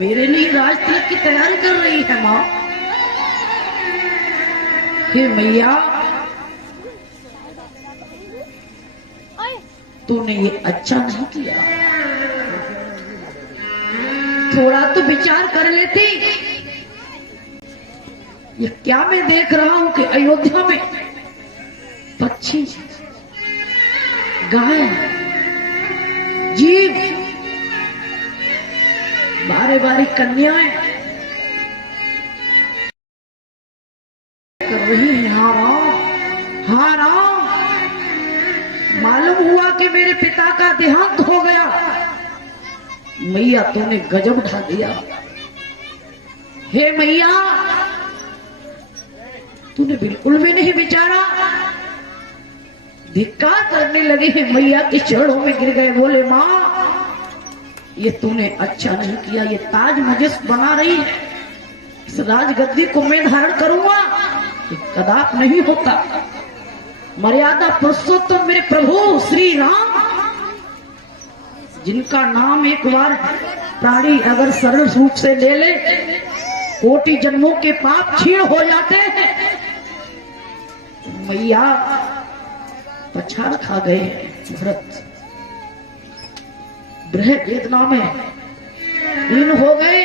मेरे लिए राज तिलक की तैयारी कर रही है माँ। हे मैया, तूने ये अच्छा नहीं किया। थोड़ा तो विचार कर लेती। ये क्या मैं देख रहा हूं कि अयोध्या में पक्षी, गाय, जीव, बारे बारी कन्याएं कर रही हैं। हाँ राम, हाँ राम, मालूम हुआ कि मेरे पिता का देहांत हो गया। मैया तूने गजब ढा दिया। हे मैया, तूने बिल्कुल भी नहीं विचारा। धिक्कार करने लगे हैं, मैया के चरणों में गिर गए। बोले माँ, ये तूने अच्छा नहीं किया। ये ताज मुझे बना रही है, इस राजगद्दी को मैं धारण करूंगा, ये कदाप नहीं होता। मर्यादा पुरुषोत्तम मेरे प्रभु श्री राम, जिनका नाम एक बार प्राणी अगर सरल रूप से ले ले, कोटि जन्मों के पाप क्षीण हो जाते हैं। मैया पछाड़ खा गए भरत, ग्रह वेदना में लीन हो गए।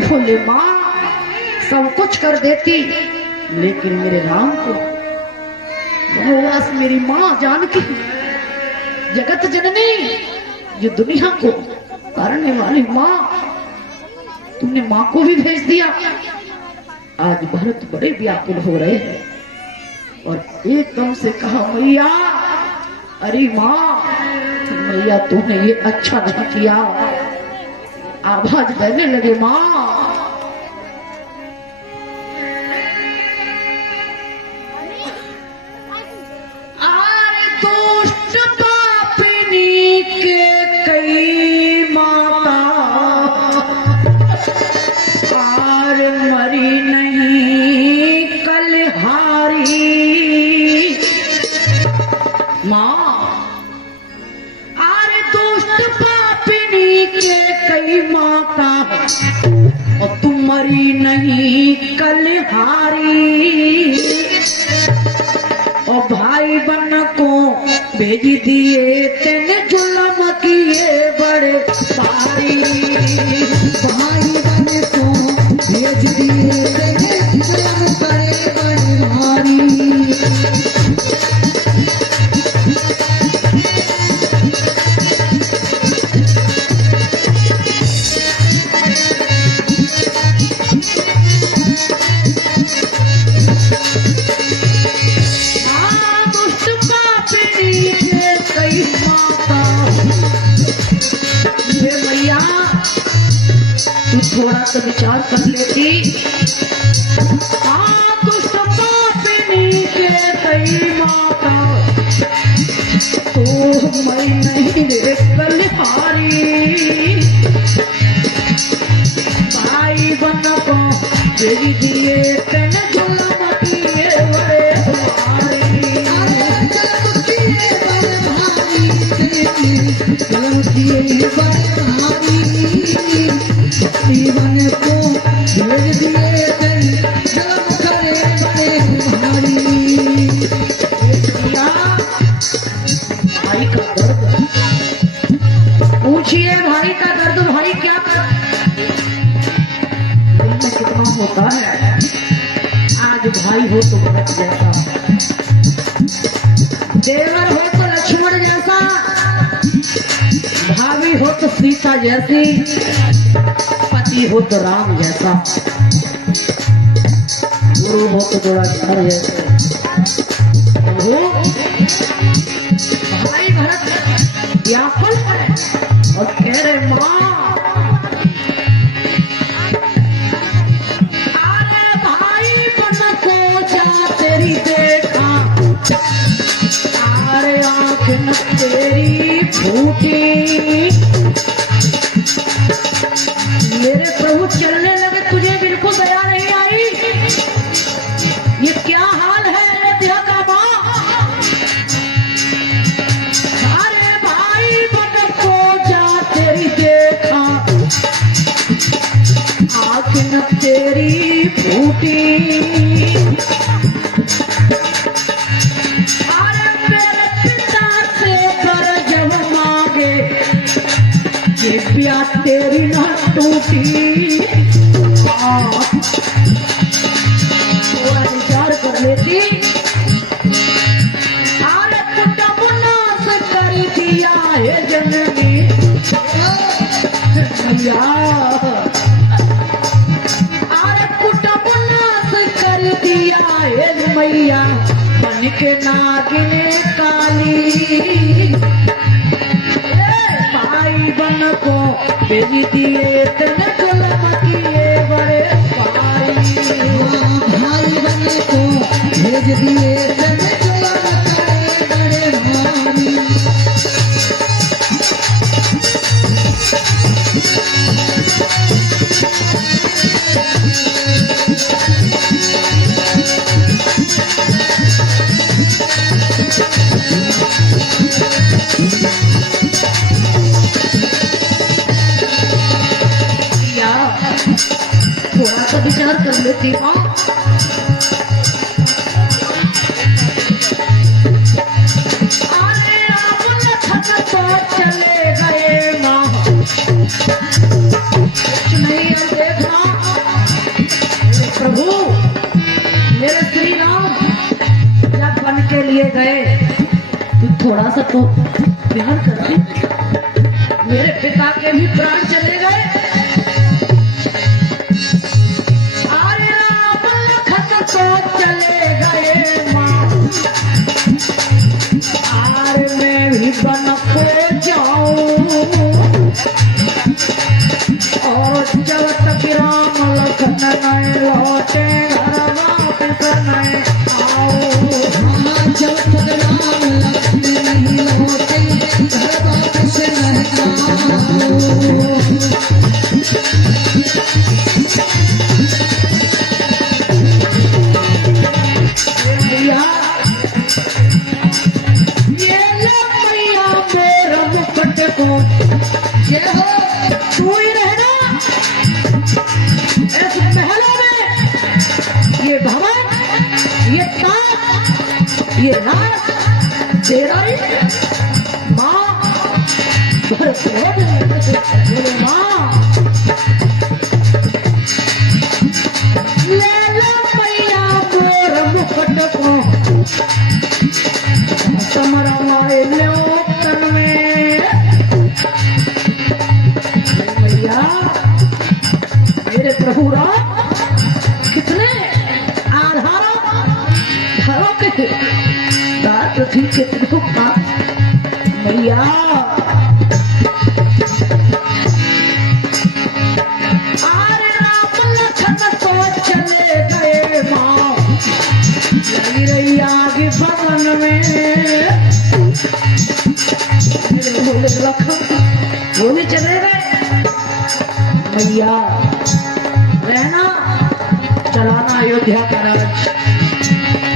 बोले माँ, सब कुछ कर देती, लेकिन मेरे राम को वनवास, मेरी माँ जानकी, जगत जननी, ये दुनिया को तारने वाली माँ, तुमने माँ को भी भेज दिया। आज भरत बड़े व्याकुल हो रहे हैं और एकदम से कहा, मैया, अरे माँ, मैया तूने ये अच्छा नहीं किया। आवाज देने लगे, माँ, अरे दुष्ट पापिनी के कई माता, आर मरी नहीं कलहारी। माँ, कई माता और तुम मरी नहीं कलहारी। और भाई बन को भेज दिए तेने जुल्म किए बड़े भारी। भाई बन को भेज दिए तेने जुल्म करे बड़े भारी। थोड़ा सा विचार कर लेती। दुष्ट पापिनी के कई माता, तो मैं नहीं रे कलहारी। भाई बन को भेज दिए तेने जुल्म किए बड़े भारी। जुल्म किए बड़े भारी, जुल्म किए बड़े भारी। जीवन को भेज दिए जुल्म करे बड़े भारी। भाई का दर्द पूछिए, भाई का दर्द, भाई क्या कितना होता है। आज भाई हो तो भरत जैसा, देवर हो तो लक्ष्मण जैसा, भाभी हो तो सीता जैसी, पति हो तो राम जैसा, गुरु हो तो द्रोणाचार्य जैसे। वो भाई भरत व्याकुल है और कह रहे, माँ, अरे भाई बन को जा तेरी देखा, अरे आँख न तेरी फूटी। मेरे प्रभु चलने लगे, तुझे बिल्कुल दया नहीं आई। ये क्या हाल है अयोध्या का माँ। अरे भाई बन को जा तेरी देखा, तेरी फूटी। अरे मेरे पिता से कर जब मांगे ये प्यास तेरी न टूटी। थोड़ा विचार कर लेती। अरे कुटुंब नाश कर दिया है जननी मैया। अरे कुटुंब नाश कर दिया है मैया बन के नागिन काली। भाई बन को भेज दिए तन जुल्म किए बड़े भाई। भाई बन को भेज दिए तन जुल्म किए बड़े भाई। थोड़ा सा विचार कर लेती माँ। अरे राम लखन तो चले गए माँ कुछ नहीं है देखना। प्रभु मेरे श्री राम जब बन के लिए गए तो थोड़ा सा तो प्यार करते। मेरे पिता के भी प्राण चले गए। तो चले गए माँ आर मैं भी बन को जाऊं। और जब तक राम लखन नए लौटे घर वापस नए आओ। जब तक राम लखन नहीं लौटे घर वापस नए आओ। ये हो तू ही रहना इस महलों में। ये भवन ये ताज ये राज तेरा ही। माँ बोले माँ ले लो मैया मोर मुकुट को समरा मारे लो तन में। मेरे प्रभु राम कितने आधारों घरों के दार पृथ्वी के त्रिभुव का मैया। अरे राम लखन तो चले गए माँ लगी रही आग भवन में। मेरे भोले लखन वो भी चले गए। मैया रहना चलाना अयोध्या का राज।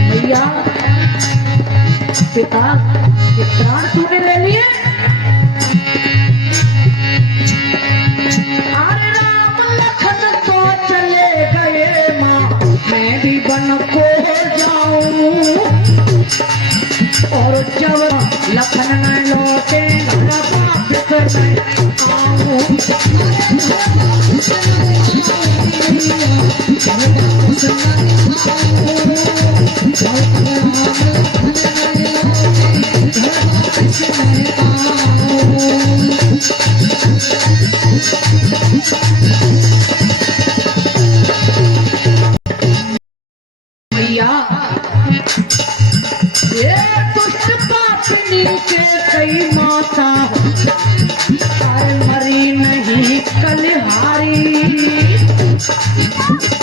मैया पिता के प्राण तूने ले लिए। अरे राम लखन तो चले गए माँ मैं भी बन को जाऊं। और जब लखन न लौटे घर वापस आऊं। भैया ये दुष्ट पापनी के कई माता मरी नहीं कलहारी।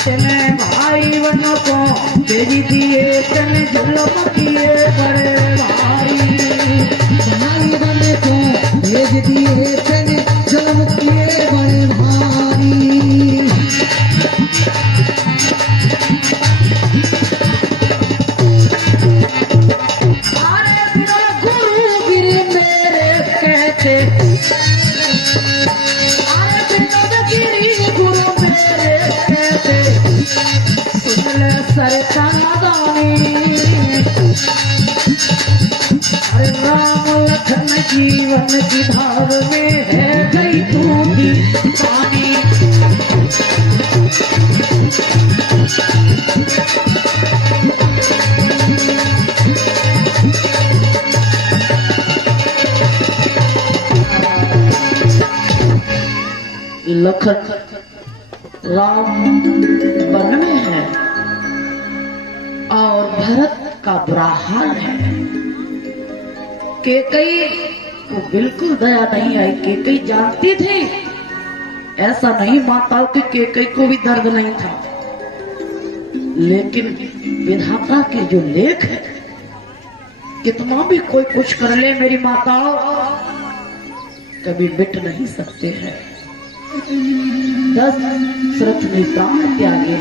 तेने भाई बन को तेरी दिए तेने जुल्म किए बड़े भाई। भाई बन को भेज दिए तेने जुल्म किए बड़े भाई। अरे गुरु गिरी मेरे कहते। अरे गुरु मेरे कहते लखन जीवन की धार में है गई टूटी पानी। लखन राम वन में है और भरत का बुरा हाल है। केकई को बिल्कुल दया नहीं आई। केकई जानती थी, ऐसा नहीं माताओं की केकई को भी दर्द नहीं था, लेकिन विधाता के जो लेख है, कितना भी कोई कुछ कर ले मेरी माताओं कभी मिट नहीं सकते हैं। दशरथ ने प्राण त्यागे,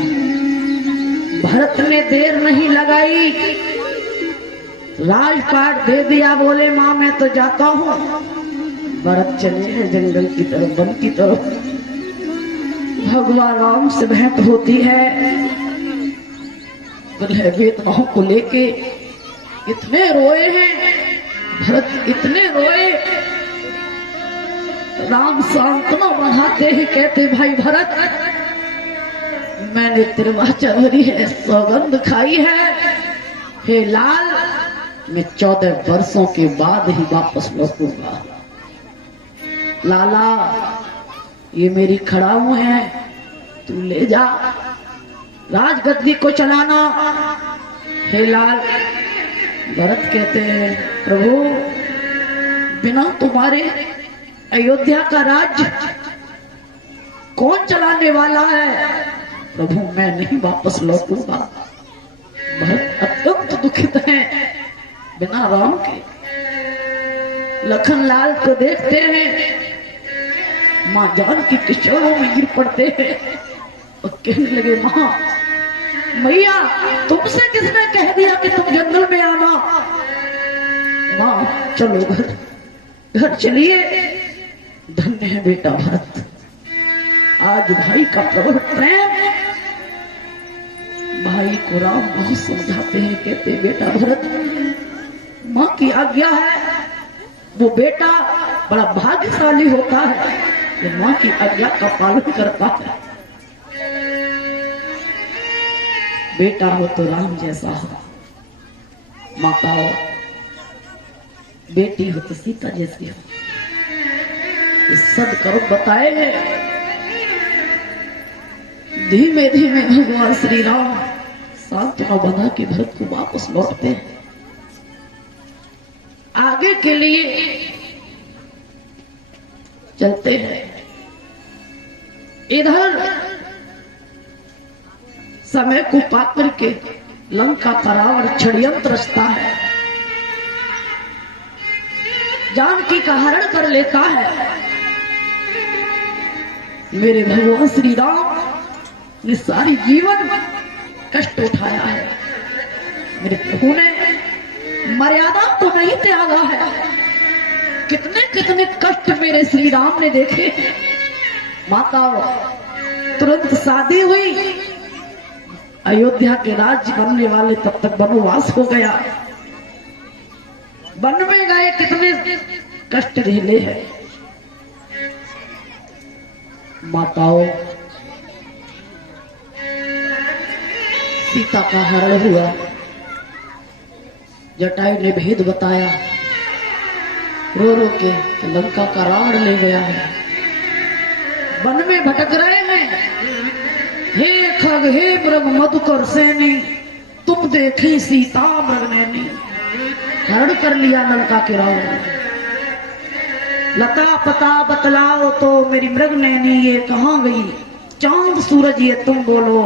भरत ने देर नहीं लगाई, राजपाट दे दिया, बोले मां मैं तो जाता हूं। भरत चले हैं जंगल की तरफ, वन की तरफ। भगवान राम से भेंट होती है, दुल्हे वेदनाओं को लेके इतने रोए हैं भरत, इतने रोए। राम सांत्वना बढ़ाते ही कहते भाई भरत, मैंने तेरे वाचा भरी है, सौगंध खाई है, हे लाल मैं 14 वर्षों के बाद ही वापस लौटूंगा। लाला ये मेरी खड़ाऊ है, तू ले जा, राजगद्दी को चलाना। हे लाल, भरत कहते हैं प्रभु बिना तुम्हारे अयोध्या का राज्य कौन चलाने वाला है? प्रभु मैं नहीं वापस लौटूंगा। भरत अत्यंत दुखित हैं बिना राम के। लखन लाल को देखते हैं, मां जानकी के चरणों में गिर पड़ते हैं और कहने लगे मां, मैया तुमसे किसने कह दिया कि तुम जंगल में आना? मां चलो घर चलिए। धन्य है बेटा भरत, आज भाई का प्रबल प्रेम। भाई को राम बहुत समझाते हैं, कहते बेटा भरत मां की आज्ञा है, वो बेटा बड़ा भाग्यशाली होता है जो मां की आज्ञा का पालन करता है। बेटा हो तो राम जैसा हो, माता हो, बेटी हो तो सीता जैसी हो। इस सदकर्म बताए हैं। धीमे धीमे भगवान श्री राम सांत्वना बना के भरत को वापस लौटते हैं। आगे के लिए चलते हैं। इधर समय को पाकर के लंका का रावण षड्यंत्र रचता है, जानकी का हरण कर लेता है। मेरे भगवान श्री राम ने सारी जीवन कष्ट उठाया है, मेरे प्रभु ने मर्यादा को नहीं त्यागा है। कितने कितने कष्ट मेरे श्री राम ने देखे। माता तुरंत शादी हुई, अयोध्या के राज्य बनने वाले तब तक वनवास हो गया। वन में गए, कितने कष्ट झेले हैं। माताओं सीता का हरण हुआ, जटायु ने भेद बताया, रो रो के लंका का रावण ले गया है। वन में भटक रहे हैं। हे खग हे मृग मधुकर सेनी, तुम देखी सीता मृग नैनी। हरण कर लिया लंका के रावण ने। लता पता बतलाओ तो मेरी मृग नैनी ये कहाँ गई? चांद सूरज ये तुम बोलो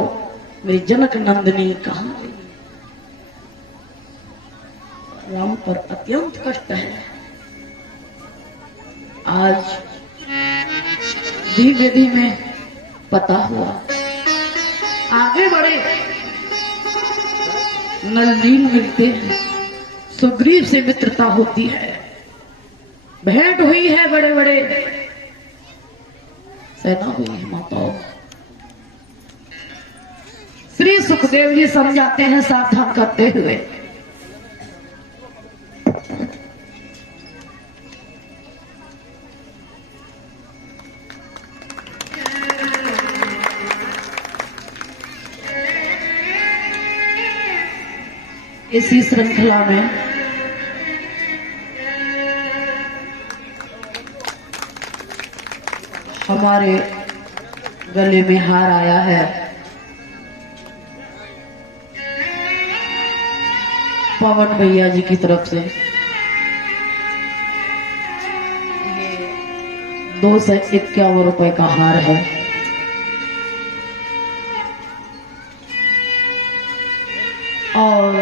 मेरी जनक नंदिनी कहाँ गई? राम पर अत्यंत कष्ट है। आज धीमे धीमे पता हुआ, आगे बढ़े, नल नील मिलते हैं, सुग्रीव से मित्रता होती है, भेंट हुई है, बड़े बड़े सेना हुई है। माताओं श्री सुखदेव जी समझाते हैं सावधान करते हुए, इसी श्रृंखला में हमारे गले में हार आया है पवन भैया जी की तरफ से। ये 251 रुपए का हार है। और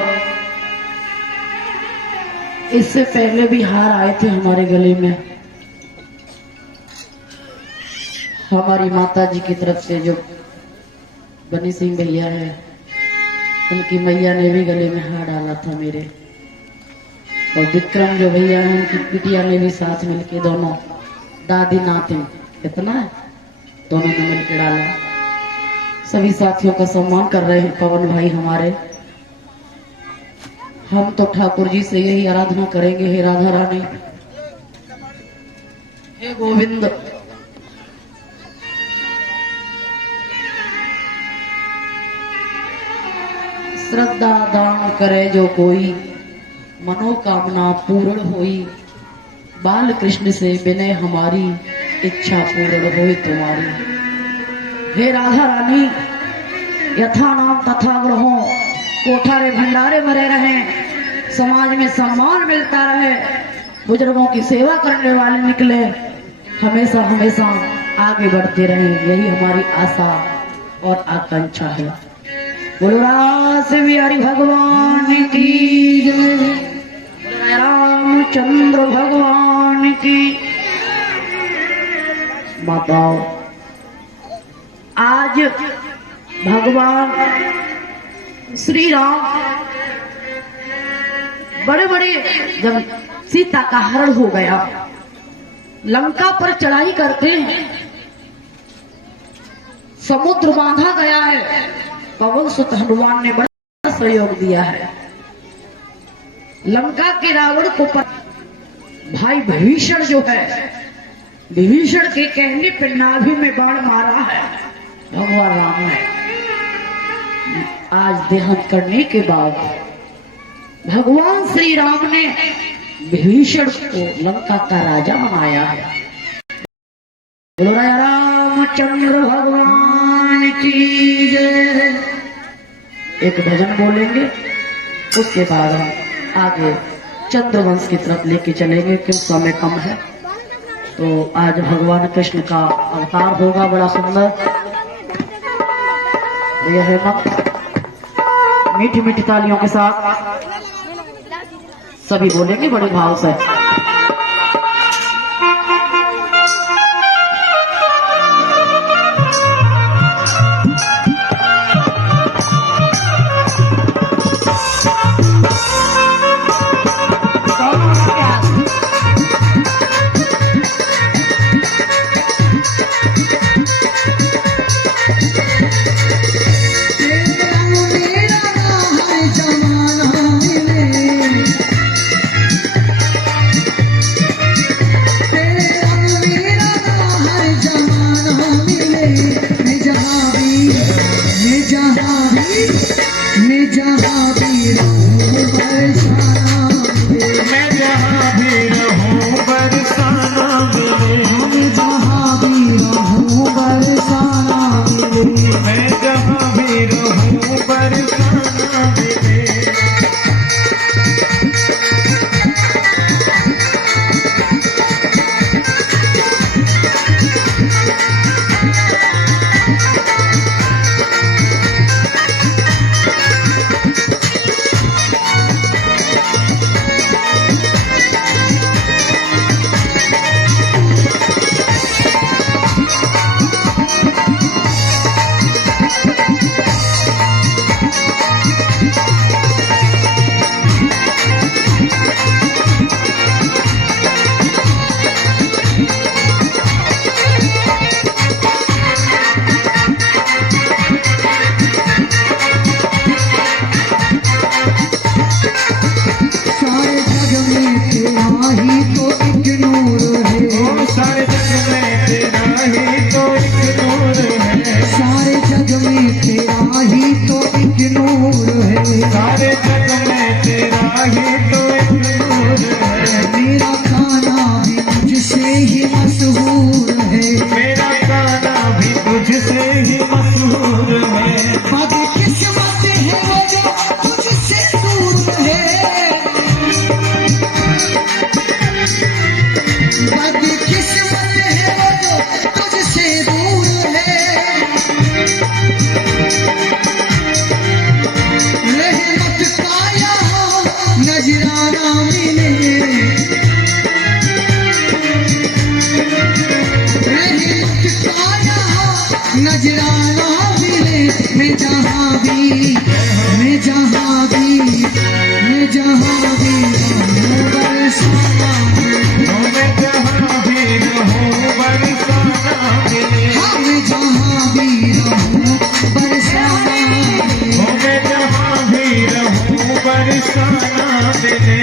इससे पहले भी हार आए थे हमारे गले में हमारी माता जी की तरफ से, जो बनी सिंह भैया है, उनकी मैया ने भी गले में हार डाला था मेरे। और विक्रम जो भैया है, उनकी बिटिया ने भी साथ मिलके, दोनों दादी नातिन इतना है, दोनों ने मिलकर डाला। सभी साथियों का सम्मान कर रहे हैं पवन भाई हमारे। हम तो ठाकुर जी से यही आराधना करेंगे, हे राधा रानी, हे गोविंद, श्रद्धा दान करे जो कोई, मनोकामना पूर्ण होई। बाल कृष्ण से विनय हमारी, इच्छा पूर्ण होई तुम्हारी। हे राधा रानी, यथा नाम तथा ग्रहों, कोठारे भंडारे भरे रहे, समाज में सम्मान मिलता रहे, बुजुर्गों की सेवा करने वाले निकले, हमेशा हमेशा आगे बढ़ते रहे, यही हमारी आशा और आकांक्षा है। बोलो रास बिहारी भगवान की जय, रामचंद्र भगवान की। माताओं, आज भगवान श्री राम बड़े बड़े, जब सीता का हरण हो गया, लंका पर चढ़ाई करते हैं, समुद्र बांधा गया है, पवन सुत हनुमान ने बड़ा सहयोग दिया है। लंका के रावण को भाई विभीषण जो है, विभीषण के कहने पे नाभि में बाण मारा है भगवान राम ने। आज देहांत करने के बाद भगवान श्री राम ने विभीषण को लंका का राजा बनाया है। बोलो रामचंद्र भगवान की जय। एक भजन बोलेंगे, उसके बाद हम आगे चंद्रवंश की तरफ लेके चलेंगे, क्यों समय कम है। तो आज भगवान कृष्ण का अवतार होगा, बड़ा सुंदर। यह है ना, मीठी मीठी तालियों के साथ सभी बोलेंगे बड़े भाव से। ही मशहूर है। बदकिस्मत है वो जो तुझसे दूर है, बदकिस्मत है वो जो तुझसे दूर है। रहमत का यहाँ नजराना मिले, रहमत का यहाँ नजराना मिले। मैं जहाँ भी मैं जहाँ भी मैं जहाँ भी रहूं बरसाना मिले। मैं जहाँ भी रहूं बरसाना मिले। हाँ मैं जहाँ भी रहूं बरसाना मिले। मैं जहाँ भी रहूं बरसाना मिले।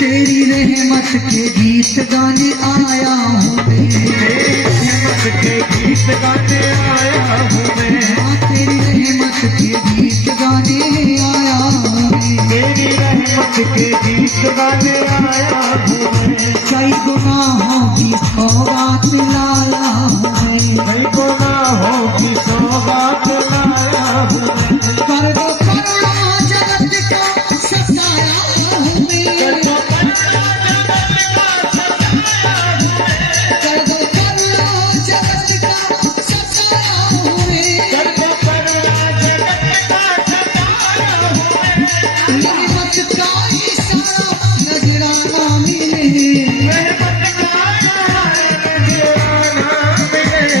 तेरी रहमत के गीत गाने आया हूँ मैं, रहमत के गीत गाने आया हूँ मैं। हाँ तेरी रहमत के गीत गाने आया हूँ मैं। तेरी रहमत के गीत गाने आया हूँ मैं। कई गुनाहों की सौगात लाया हूँ मैं, कई गुनाहों की सौगात लाया हूँ मैं। कर दो करुणा जगत का सताया हूँ मैं, कर दो करुणा जगत का सताया हूँ मैं। रहमत का इशारा नजराना मिले,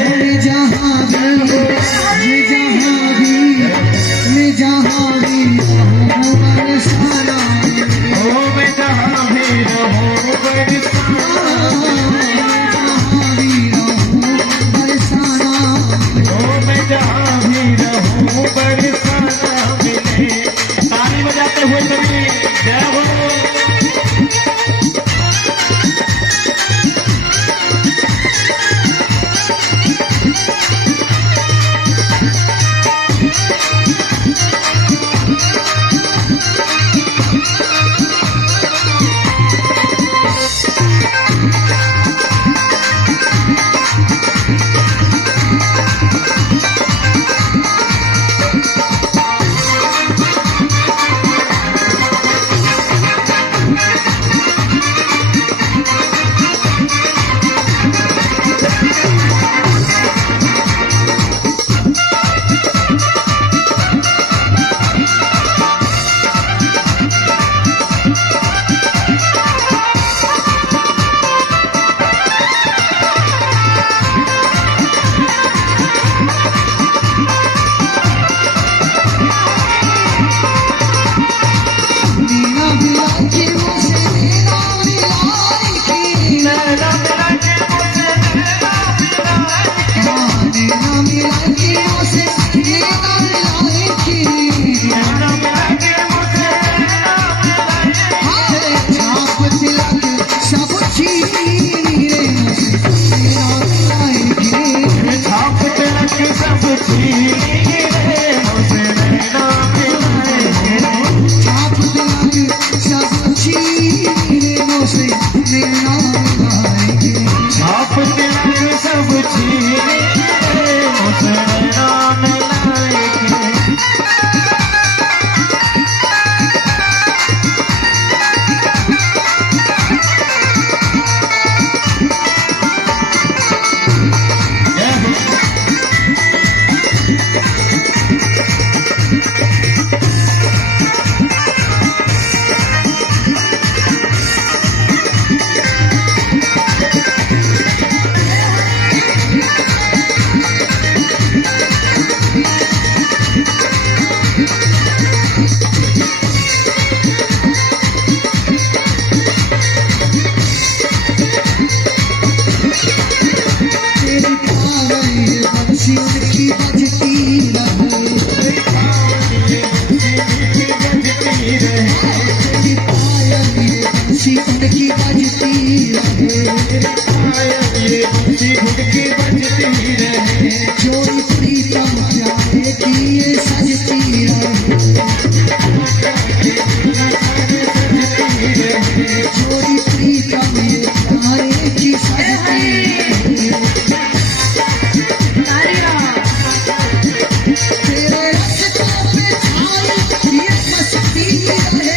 मैं जहाँ भी मैं जहाँ भी रहूं बरसाना मिले। ओ मैं जहाँ भी रहूं बरसाना मैं जहाँ भी रहूं बरसाना मिले। ओ मैं जहाँ भी रहूं बरसाना मिले। ताली बजाते हुए सभी जय हो। तेरी पायल ये बंसी उनकी बजती रहे तेरी पायल ये बंसी उनकी बजती रहे जोड़ी प्रीतम प्यारे की ये सजती रहे जोड़ी प्रीतम ये प्यारे की सजती तेरे रस्तों पे छाई ये मस्ती रहे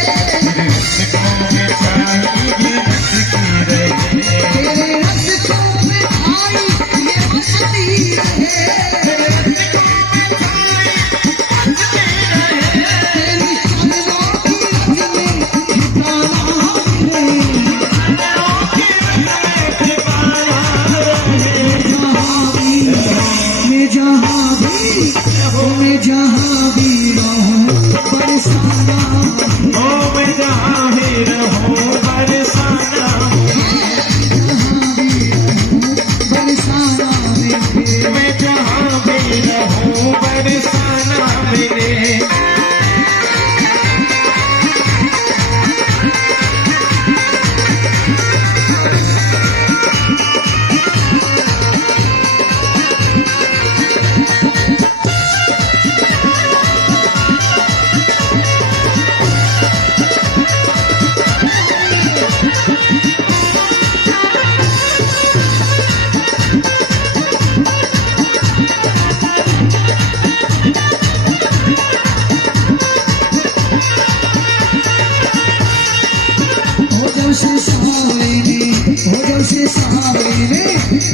तेरे रस्तों पे छाई ये मस्ती रहे तेरी चरणों की रंग में मैं जहाँ भी रहूं बरसाना जहाँ भी रहूं बरसाना मेरे मैं जहाँ भी रहूं बरसाना मेरे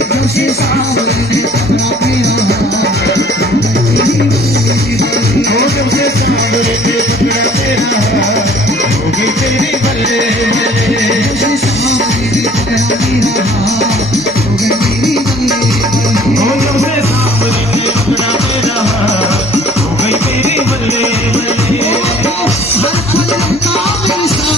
जब से सावरे पकड़ा मेरा हो गई तेरी बल्ले जब से सावरे पकड़ा मेरा हो गई मेरी बल्ले जब से सावरे पकड़ा मेरा हो गई तेरी बल्ले हर पल का मेरे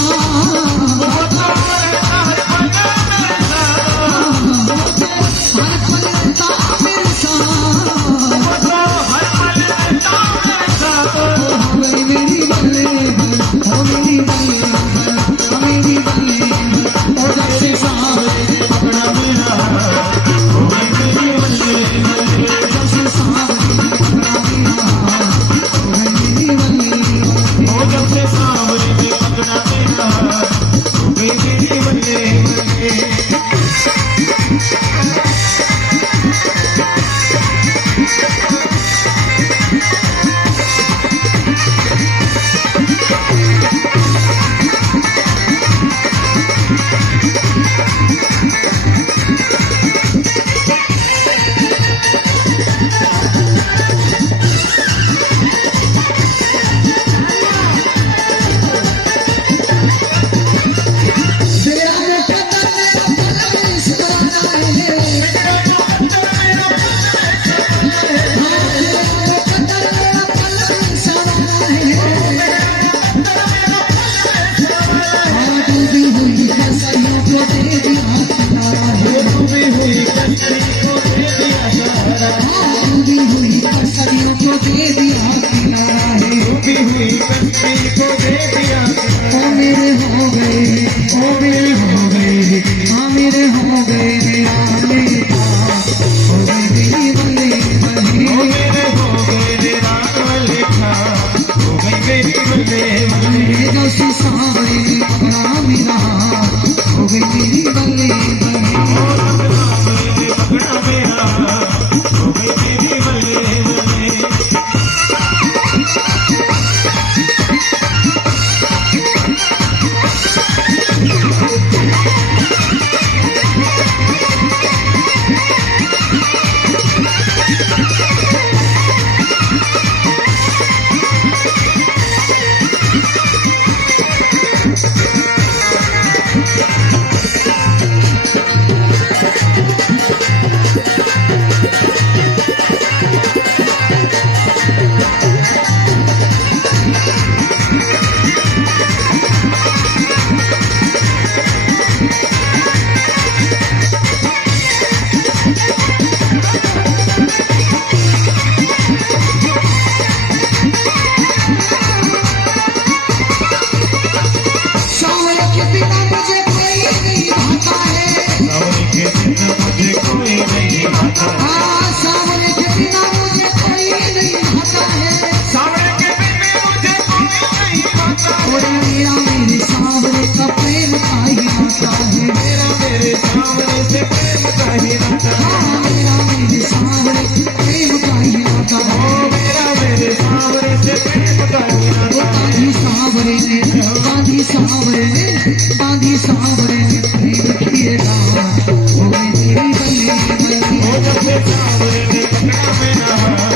जब से सांवरे ने पकड़ा मेरा हाथ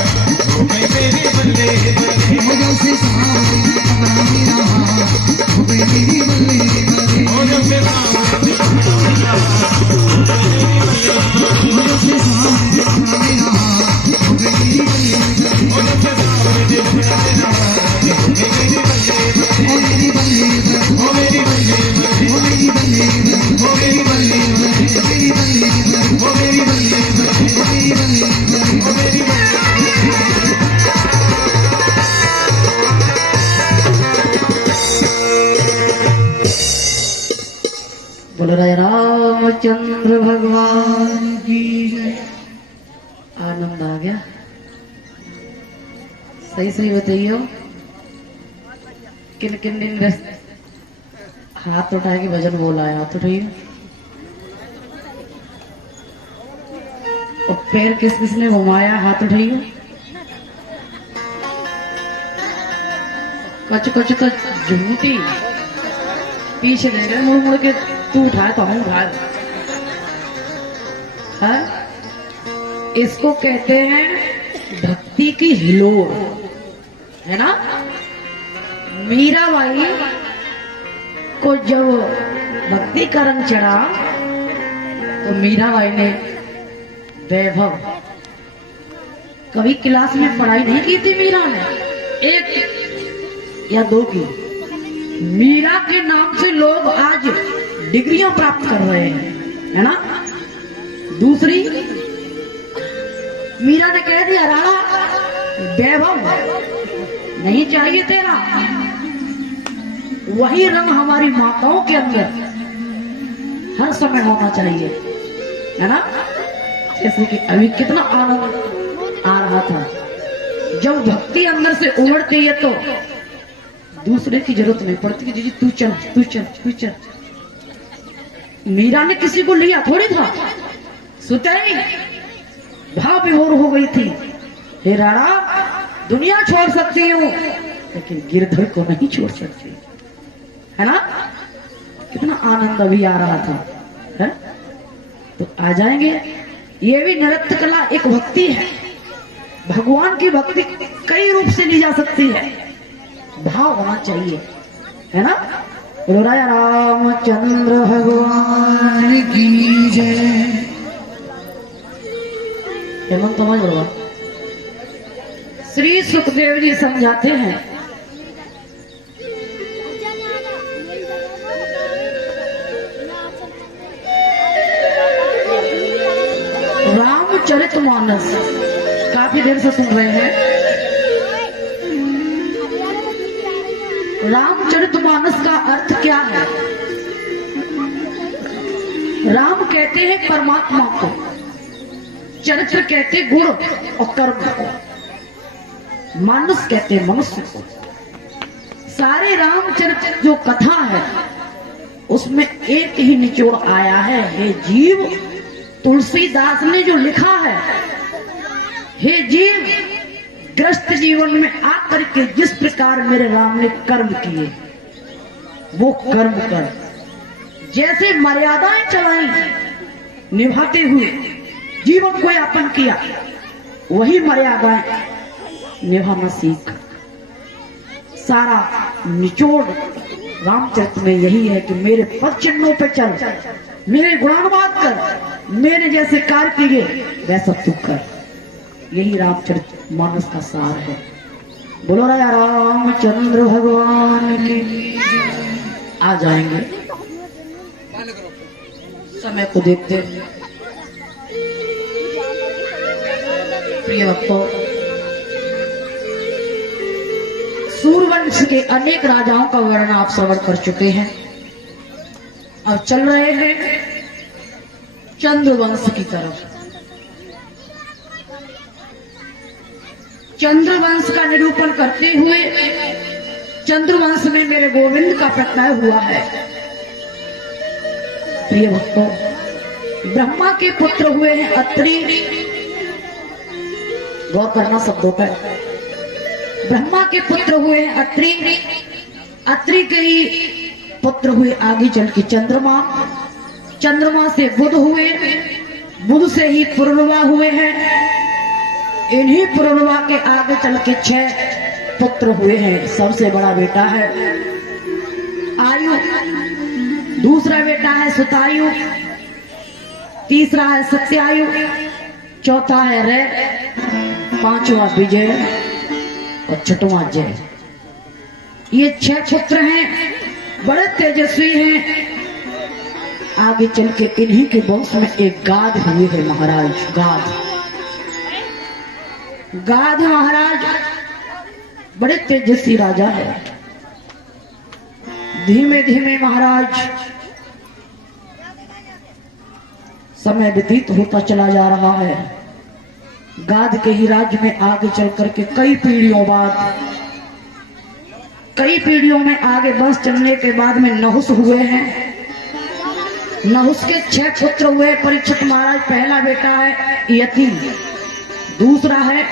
हो गई मेरी बल्ले बल्ले वो जब से सांवरे ने पकड़ा मेरा हाथ हो गई मेरी बल्ले बल्ले हो जब से सांवरे ने पकड़ा मेरा हाथ हो गई मेरी बल्ले वो जब से सांवरे ने पकड़ा मेरा हाथ हो गई मेरी बल्ले बल्ले हो जब से सांवरे ने पकड़ा मेरा हाथ हो गई मेरी बल्ले बल्ले ओ मेरी बल्ले बल्ले हो मेरी बल्ले बल्ले ओ मेरी बल्ले बल्ले हो मेरी बल्ले बल्ले ओ मेरी बल्ले बल्ले हो मेरी बल्ले बल्ले ओ मेरी बल्ले बल्ले हो मेरी बल्ले बोलो राय रामचंद्र भगवान की जय। आनंद आ गया? सही सही बताइए, किन किन दिन हाथ उठा के भजन बोला है? हाथ उठाइए। और पैर किस किसने घुमाया? हाथ उठाइए। कच कच कच झूठी पीछे ले गए मुड़ मुड़ के, तू उठाए तो हम उठाए। हाँ? इसको कहते हैं भक्ति की हिलोर, है ना? मीराबाई को जब भक्ति का रंग चढ़ा तो मीराबाई ने वैभव, कभी क्लास में पढ़ाई नहीं की थी मीरा ने, एक या दो की। मीरा के नाम से लोग आज डिग्रियां प्राप्त कर रहे हैं, है ना? दूसरी, मीरा ने कह दिया राणा वैभव नहीं चाहिए तेरा, वही रंग हमारी माताओं के अंदर हर समय होना चाहिए, है ना? जैसे कि अभी कितना आनंद आ रहा था, जब भक्ति अंदर से उमड़ती है तो दूसरे की जरूरत नहीं पड़ती कि जी तू चल तू चल तू चल। मीरा ने किसी को लिया थोड़ी था, सुतई भाव विभोर हो गई थी। हे राणा, दुनिया छोड़ सकती हूँ लेकिन गिरधर को नहीं छोड़ सकती, है ना? कितना आनंद अभी आ रहा था, है? तो आ जाएंगे। ये भी नृत्य कला एक भक्ति है। भगवान की भक्ति कई रूप से ली जा सकती है, भाव होना चाहिए, है ना? बोलो राजा रामचंद्र भगवान की जय। हेमंत समझ बोलो। श्री सुखदेव जी समझाते हैं, रामचरितमानस काफी देर से सुन रहे हैं। रामचरितमानस का अर्थ क्या है? राम कहते हैं परमात्मा को, चरित्र कहते गुण और कर्म को, मानस कहते मनुष्य को। सारे रामचरित जो कथा है उसमें एक ही निचोड़ आया है, हे जीव, तुलसीदास ने जो लिखा है, हे जीव, ग्रस्त जीवन में आकर के जिस प्रकार मेरे राम ने कर्म किए वो कर्म कर, जैसे मर्यादाएं चलाई निभाते हुए जीवन को यापन किया, वही मर्यादाएं निभाना सीख। सारा निचोड़ रामचरित में यही है कि मेरे पद चिन्हों पे चल, मेरे गुणानुवाद कर, मेरे जैसे कार्य किए वैसा तू कर। यही रामचरित मानस का सार है। बोलो राजा रामचंद्र भगवान की। आ जाएंगे, समय को देखते प्रिय भक्तों, सूर्यवंश के अनेक राजाओं का वर्णन आप श्रवण कर चुके हैं। अब चल रहे हैं चंद्रवंश की तरफ। चंद्रवंश का निरूपण करते हुए चंद्रवंश में मेरे गोविंद का प्रत्यय हुआ है। प्रिय भक्तों, ब्रह्मा के पुत्र हुए हैं अत्रि। गौर करना शब्दों पर। ब्रह्मा के पुत्र हुए हैं अत्रि। अत्रि के ही पुत्र हुए आगे चल के चंद्रमा। चंद्रमा से बुध हुए। बुध से ही पुरुरवा हुए हैं। इन्हीं पुरुरवा के आगे चल के 6 पुत्र हुए हैं। सबसे बड़ा बेटा है आयु, दूसरा बेटा है सुतायु, तीसरा है सत्यायु, चौथा है रे, पांचवा विजय और छठवां जय। ये 6 पुत्र हैं, बड़े तेजस्वी हैं। आगे चल के इन्हीं के वंश में एक गाध हुए हैं महाराज। गाध महाराज बड़े तेजस्वी राजा है। धीमे धीमे महाराज समय व्यतीत होता चला जा रहा है। गाध के ही राज्य में आगे चल करके कई पीढ़ियों में आगे बस चलने के बाद में नहुस हुए हैं। नहुस के 6 पुत्र हुए। परीक्षित महाराज पहला बेटा है यति, दूसरा है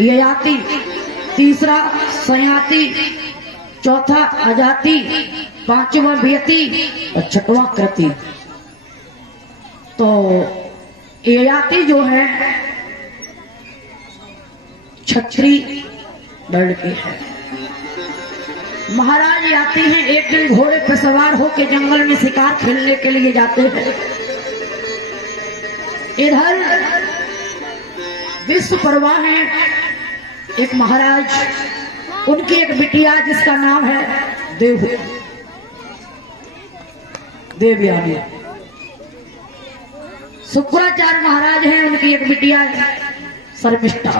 ययाति, तीसरा संयाति, चौथा अजाति, पांचवा व्यति और छठवां कृति। तो ययाति जो है क्षत्रिय वर्ण के है। महाराज आते हैं, एक दिन घोड़े पर सवार होकर जंगल में शिकार खेलने के लिए जाते हैं। इधर विश्व परवा है एक महाराज, उनकी एक बिटिया जिसका नाम है देवयानी। शुक्राचार्य महाराज हैं, उनकी एक बिटिया शर्मिष्ठा।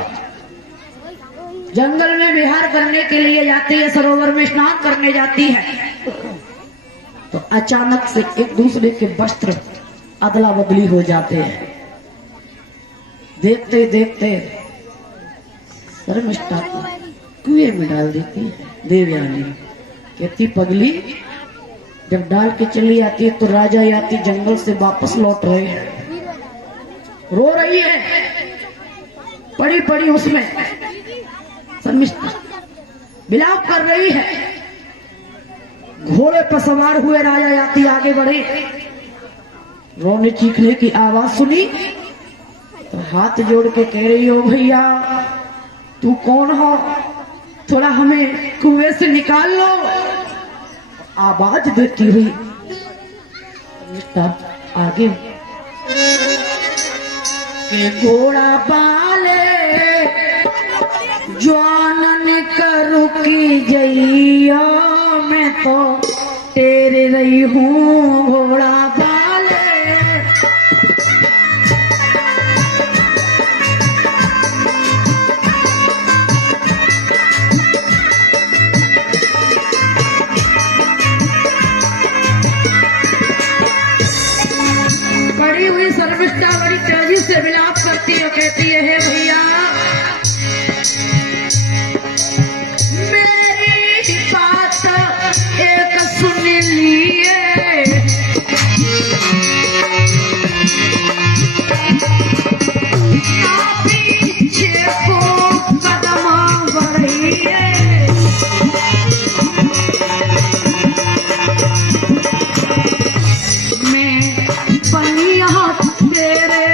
जंगल में विहार करने के लिए जाती है, सरोवर में स्नान करने जाती है। तो अचानक से एक दूसरे के वस्त्र अदला बदली हो जाते हैं। देखते देखते शर्मिष्ठा को कुएं में डाल देती है देवयानी। कहती पगली, जब डाल के चली आती है तो राजा याती जंगल से वापस लौट रहे हैं, रो रही है, पड़ी पड़ी उसमें शर्मिष्ठा विलाप कर रही है। घोड़े पर सवार हुए राजा याती आगे बढ़े, रोने चीखने की आवाज सुनी तो हाथ जोड़ के कह रही हो, भैया तू कौन हो, थोड़ा हमें कुएं से निकाल लो। आवाज देती हुई आगे के घोड़ा बाले जवानन करू की जइया, मैं तो तेरे रही हूँ घोड़ा बाले। बड़ी हुई शर्मिष्ठा बड़ी तेजी से विलाप करती है, कहती है, हे भैया मेरी बात एक सुन लिए, पीछे को कदम बढ़िए, मैं पनिया तेरे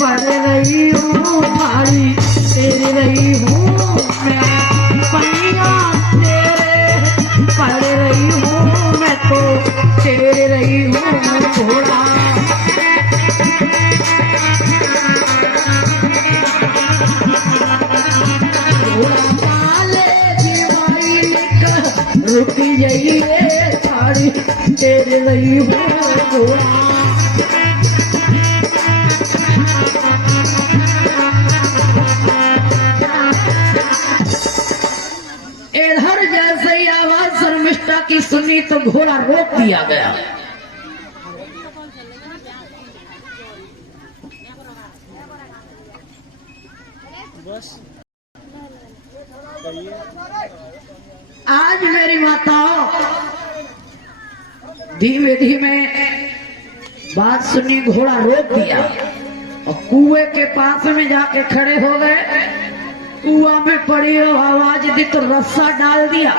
पड़ रही हूँ, भारी तेरे रही हूँ, मैं पनिया तेरे पड़ रही हूँ, मैं तो तेरे रही हूँ घोड़ा। रुकी जाइए साड़ी तेरे रही हूँ घोड़ा। इधर जैसे ही आवाज शर्मिष्ठा की सुनी तो घोड़ा रोक दिया गया। आज मेरी माताओं धीमे धीमे बात सुनी, घोड़ा रोक दिया और कुएं के पास में जाके खड़े हो गए। कुआं में पड़ी हो आवाज दी तो रस्सा डाल दिया,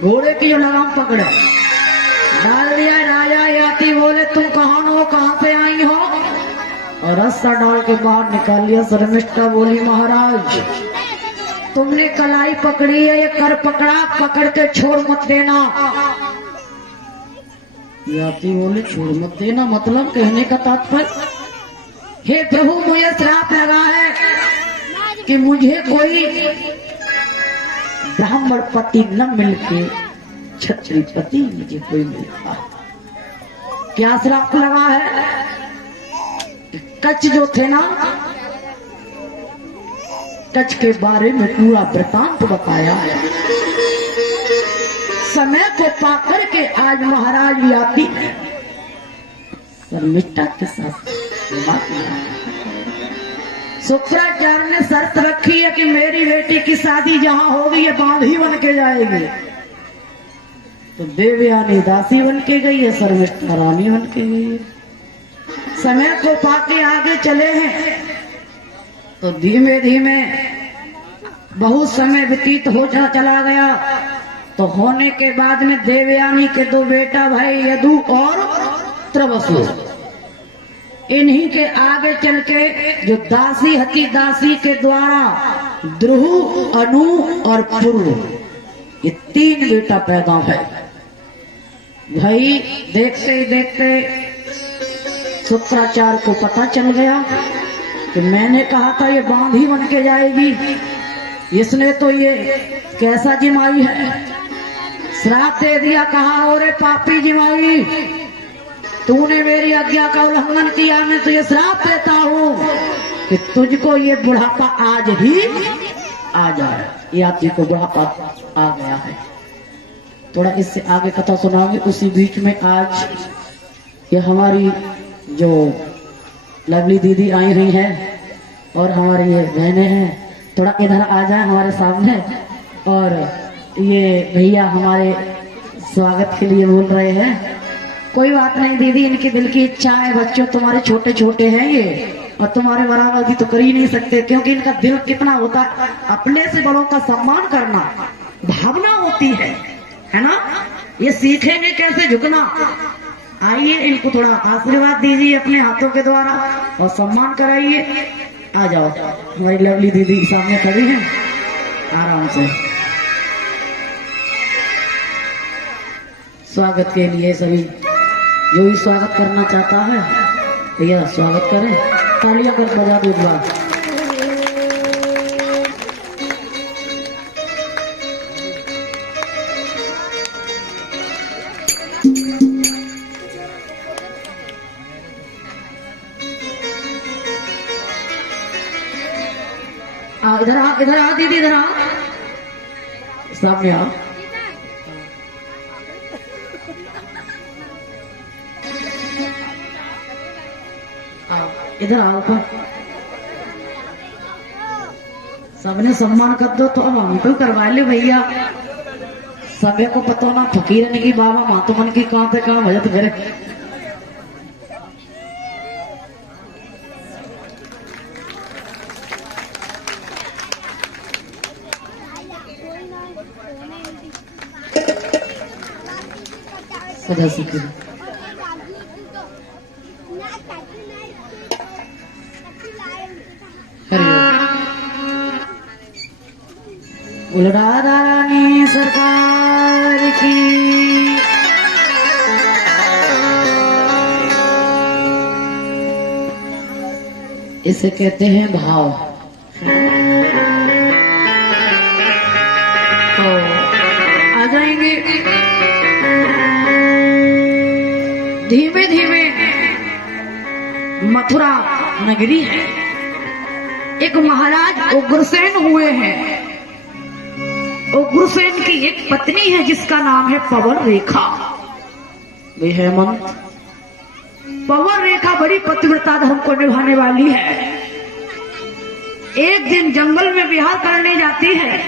घोड़े की जो लगाम पकड़े डाल दिया। राजा याती बोले, तुम कौन हो, कहां से आई हो? और रस्सा डाल के बाहर निकाल लिया। शर्मिष्ठा बोली महाराज तुमने कलाई पकड़ी है, ये कर पकड़ा, पकड़ के छोड़ मत देना। याती बोले छोड़ मत देना मतलब कहने का तात्पर्य, हे प्रभु मुझे श्राप लगा है कि मुझे कोई ब्राह्मण पति न मिलके क्षत्रिय पति मुझे कोई मिला। क्या श्राप लगा है? कच्छ जो थे ना, कच्छ के बारे में पूरा वृतांत बताया है। समय को पाकर के आज महाराज व्यापी शर्मिष्ठा के साथ शुक्राचार्य ने शर्त रखी है कि मेरी बेटी की शादी जहां होगी ये बांधी बन के जाएगी। तो देवयानी दासी बन के गई है, शर्मिष्ठा रानी बन के गई है। समय को पाके आगे चले हैं तो धीमे धीमे बहुत समय व्यतीत हो चला गया। तो होने के बाद में देवयानी के दो बेटा भाई यदु और त्रवसु, इन्हीं के आगे चल के जो दासी हती, दासी के द्वारा ध्रुव, अनु और पुरु, ये 3 बेटा पैदा है। भाई देखते ही देखते शुक्राचार्य को पता चल गया कि मैंने कहा था ये बांधी बन के जाएगी, इसने तो ये कैसा जिमाई है, श्राप दे दिया। कहा ओरे पापी जिमाई, तूने मेरी आज्ञा का उल्लंघन किया, मैं तुझे श्राप देता हूँ कि तुझको ये बुढ़ापा आज ही आ जाए। यात्री को बुढ़ापा आ गया है। थोड़ा इससे आगे कथा सुनाओगे। उसी बीच में आज ये हमारी जो लवली दीदी आई हुई है और हमारी ये बहनें हैं, थोड़ा इधर आ जाए हमारे सामने। और ये भैया हमारे स्वागत के लिए बोल रहे हैं। कोई बात नहीं दीदी, इनकी दिल की इच्छा है। बच्चों तुम्हारे छोटे छोटे हैं ये, और तुम्हारे बराबर भी तो कर ही नहीं सकते, क्योंकि इनका दिल कितना होता है, अपने से बड़ों का सम्मान करना भावना होती है ना। ये सीखेंगे कैसे झुकना। आइए इनको थोड़ा आशीर्वाद दीजिए अपने हाथों के द्वारा और सम्मान कराइए। आ जाओ, हमारी लवली दीदी सामने खड़ी हैं, आराम से स्वागत के लिए सभी जो भी स्वागत करना चाहता है भैया स्वागत करें। तालियां कर बजा दो एक बार। इधर आ दीदी, इधर आ, सामने आओ। इधर आओ ऊपर, सबने सम्मान कर दो। तो अब हम तो करवा ले भैया, सबे को पता ना फकीर ने की बाबा मातो मन की कहां पे कहां भजत करे। सदा सीखे बोलो राधा रानी सरकार की। इसे कहते हैं भाव। तो आ जाएंगे धीमे धीमे। मथुरा नगरी है, एक महाराज उग्रसेन हुए हैं। उग्रसेन की एक पत्नी है जिसका नाम है पवन रेखा। वे हेमंत पवन रेखा बड़ी पतिव्रता धर्म को निभाने वाली है। एक दिन जंगल में विहार करने जाती है।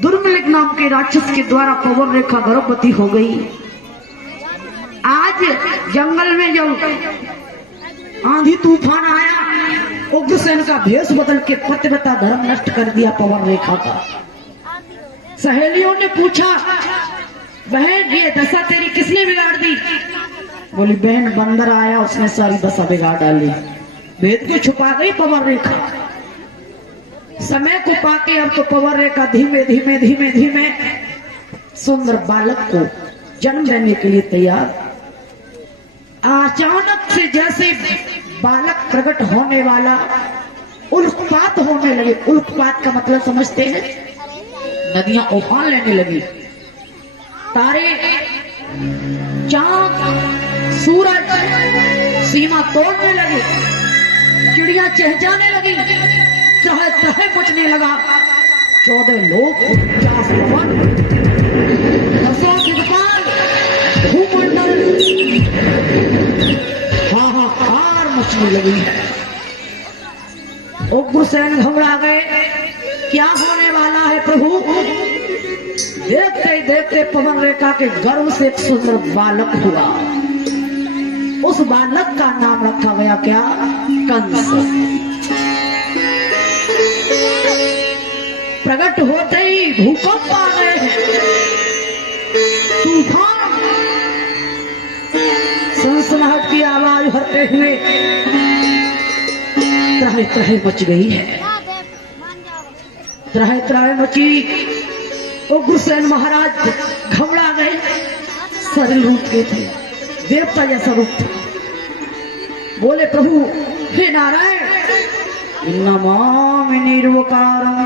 दुर्मिलिक नाम के राक्षस के द्वारा पवन रेखा गर्भवती हो गई। आज जंगल में जब आंधी तूफान आया, उग्रसेन का भेष बदल के पतिव्रता धर्म नष्ट कर दिया पवन रेखा का। सहेलियों ने पूछा, बहन ये दशा तेरी किसने बिगाड़ दी? बोली बहन बंदर आया उसने सारी दशा बिगाड़ डाली। वेद को छुपा गई पवन रेखा। समय को पाके अब तो पवन रेखा धीमे धीमे धीमे धीमे सुंदर बालक को जन्म देने के लिए तैयार। अचानक से जैसे बालक प्रकट होने वाला उल्कापात होने लगे। उल्कापात का मतलब समझते हैं? नदियां उफान लेने लगी, तारे चांद सूरज सीमा तोड़ने लगे, चिड़िया चहचहाने लगी, त्रह त्रह मचने लगा। 14 लोग 50 भवन 10 दिक्पाल भूमंडल हाहाकार मचने लगी है। उग्रसेन घबरा गए, क्या होने वाला है प्रभु? देखते ही देखते पवन रेखा के गर्भ से एक सुंदर बालक हुआ। उस बालक का नाम रखा गया क्या? कंस। प्रकट होते ही भूकंप आ गए हैं, तूफान, सनसनाहट की आवाज भरते हुए त्राहि त्राहि मच गई है। त्राहि त्राहि मची। उग्रसेन महाराज घबरा गए। सरल रूप के थे, देवता जैसा रूप था। बोले प्रभु हे नारायण, नमामि निर्विकारं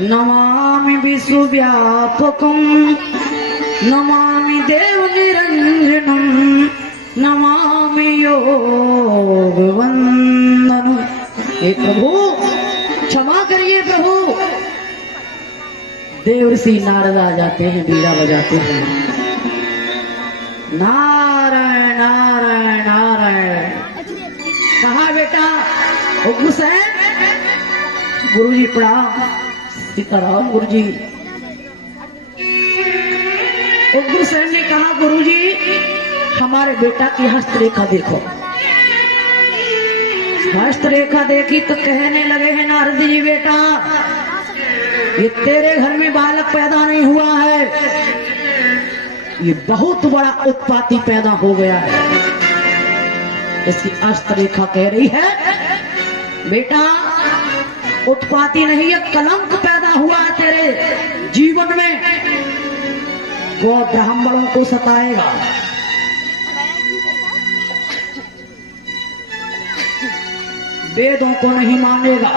नमामि विश्वव्यापकं नमामि देव निरंजनं नमामि योग वंदन। हे प्रभु क्षमा करिए प्रभु। देव ऋषि नारद आ जाते हैं, बीड़ा बजाते हैं, नारायण नारायण नारायण। कहा बेटा उग्रसेन? गुरुजी प्रणाम। सीताराम गुरुजी। उग्रसेन ने कहा गुरुजी हमारे बेटा की हस्तरेखा देखो। हस्तरेखा देखी तो कहने लगे हैं नारद जी बेटा ये तेरे घर में बालक पैदा नहीं हुआ है, ये बहुत बड़ा उत्पाती पैदा हो गया है। इसकी हस्तरेखा कह रही है बेटा उत्पाती नहीं है, कलंक पैदा हुआ है तेरे जीवन में, वो ब्राह्मणों को सताएगा। वेदों को नहीं मानेगा,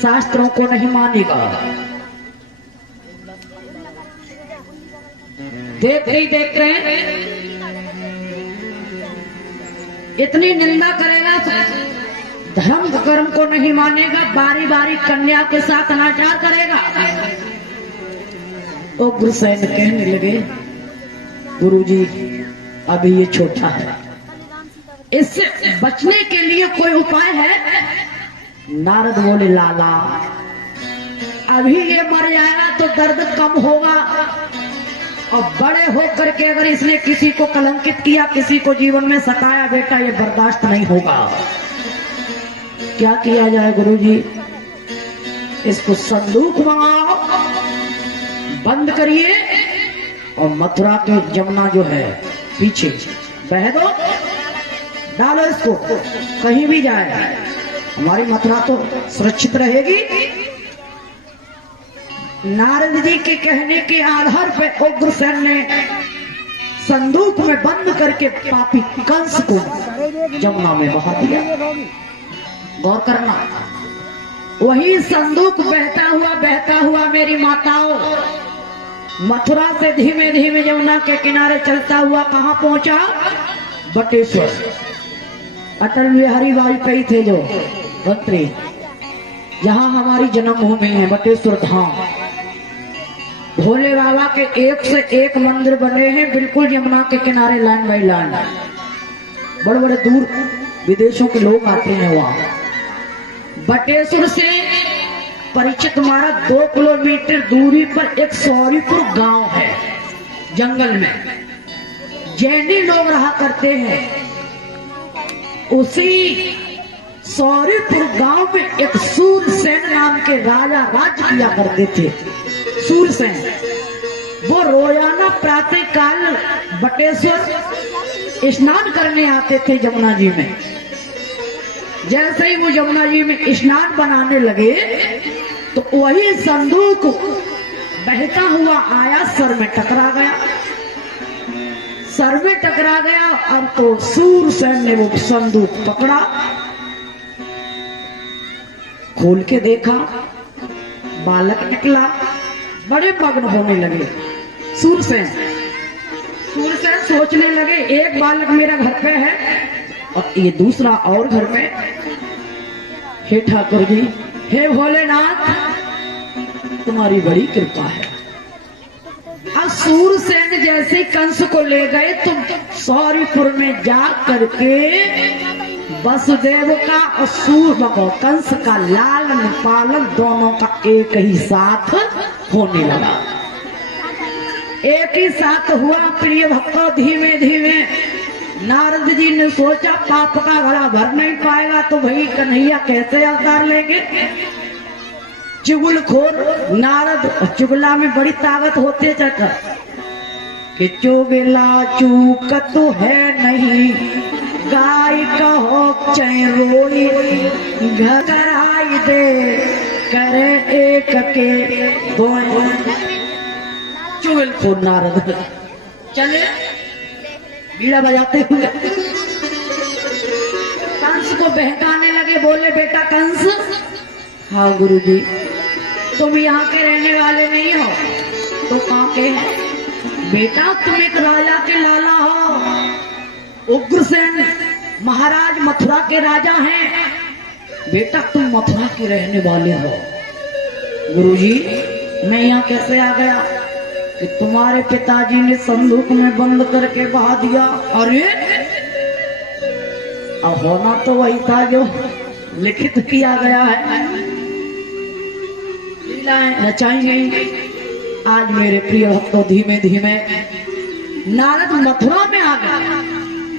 शास्त्रों को नहीं मानेगा। देख रहे हैं इतनी निंदा करेगा, धर्म कर्म को नहीं मानेगा, बारी बारी कन्या के साथ अनाचार करेगा। तो गुरुसेन कहने लगे गुरुजी अभी ये छोटा है, इससे बचने के लिए कोई उपाय है? नारद बोले लाला अभी ये मर जाएगा तो दर्द कम होगा, और बड़े होकर के अगर इसने किसी को कलंकित किया, किसी को जीवन में सताया बेटा ये बर्दाश्त नहीं होगा। क्या किया जाए गुरुजी? इसको संदूक मंगाओ, बंद करिए और मथुरा के जमुना जो है पीछे बह दो, डालो इसको, कहीं भी जाए हमारी मथुरा तो सुरक्षित रहेगी। नारद जी के कहने के आधार पर उग्रसेन ने संदूक में बंद करके पापी कंस को जमुना में बहा दिया। गौर करना, वही संदूक बहता हुआ मेरी माताओं मथुरा से धीमे धीमे जमुना के किनारे चलता हुआ कहाँ पहुंचा? बटेश्वर। अटल बिहारी वाजपेयी थे जो मंत्री, जहां हमारी जन्मभूमि है बटेश्वर धाम। भोले बाबा के एक से एक मंदिर बने हैं बिल्कुल यमुना के किनारे, लाइन बाई लाइन। बड़े बड़े दूर विदेशों के लोग आते हैं वहां। बटेश्वर से परिचित हमारा 2 किलोमीटर दूरी पर एक सौरीपुर गांव है, जंगल में जैनी लोग रहा करते हैं। उसी सौरीपुर गांव में एक सूरसेन नाम के राजा राज्य किया करते थे। सूरसेन वो रोजाना प्रातः काल बटेश्वर स्नान करने आते थे यमुना जी में। जैसे ही वो यमुना जी में स्नान बनाने लगे तो वही संदूक बहता हुआ आया, सर में टकरा गया। सर में टकरा गया। अब तो सूरसेन ने वो संदूक पकड़ा, खोल के देखा, बालक निकला। बड़े मग्न होने लगे सूरसेन सोचने लगे, एक बालक मेरा घर पे है और ये दूसरा और घर में। हे ठाकुर जी, हे भोलेनाथ, तुम्हारी बड़ी कृपा है। अब सूरसेन जैसे कंस को ले गए तो सौरीपुर में जा करके वसुदेव का और कंस का लालन पालन दोनों का एक ही साथ होने लगा। एक ही साथ हुआ। प्रिय भक्तों, धीमे धीमे नारद जी ने सोचा पाप का घड़ा भर नहीं पाएगा तो भाई कन्हैया कैसे अवतार लेंगे। चुगलखोर नारद, चुगला में बड़ी ताकत होते चक्कर कि चुगला चूक तो है नहीं, गाय कहो चाहे रोई, घर आई दे करे एक के दो। चुगलखोर नारद चले बीड़ा बजाते हुए कंस को बहकाने लगे। बोले, बेटा कंस। हाँ गुरुजी। तुम यहाँ के रहने वाले नहीं हो तो कहाँ के हैं? बेटा तुम एक राजा के लाला हो, उग्रसेन महाराज मथुरा के राजा हैं। बेटा तुम मथुरा के रहने वाले हो। गुरुजी, मैं यहाँ कैसे आ गया? कि तुम्हारे पिताजी ने संदूक में बंद करके बहा दिया। अरे अब होना तो वही था जो लिखित किया गया है। लीलाएं रचाई गई। आज मेरे प्रिय भक्तों, धीमे धीमे नारद मथुरा में आ गया।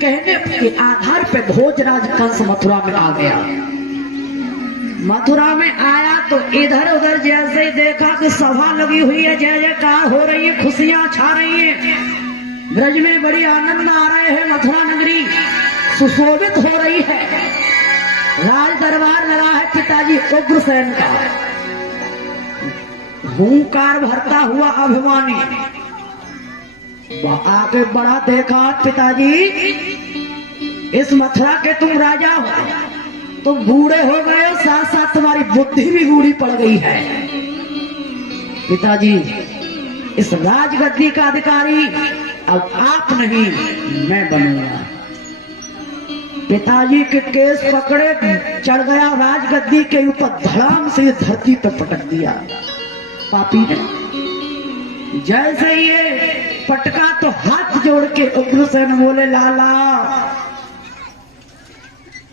कहने के आधार पे भोजराज कंस मथुरा में आ गया। मथुरा में आया तो इधर उधर जैसे ही देखा कि सभा लगी हुई है, जय जयकार हो रही है, खुशियां छा रही हैं, ब्रज में बड़ी आनंद आ रहे हैं, मथुरा नगरी सुशोभित हो रही है, राज दरबार लगा है पिताजी उग्रसेन का। हुंकार भरता हुआ अभिमानी आगे बढ़ा। देखा, पिताजी इस मथुरा के तुम राजा हो, तुम बूढ़े हो गए हो, साथ साथ तुम्हारी बुद्धि भी बूढ़ी पड़ गई है। पिताजी, इस राजगद्दी का अधिकारी अब आप नहीं, मैं बनूंगा। पिताजी के केस पकड़े, चढ़ गया राजगद्दी के ऊपर, धड़ाम से धरती पर पटक दिया पापी ने। जैसे ये पटका तो हाथ जोड़ के उग्रसेन बोले, लाला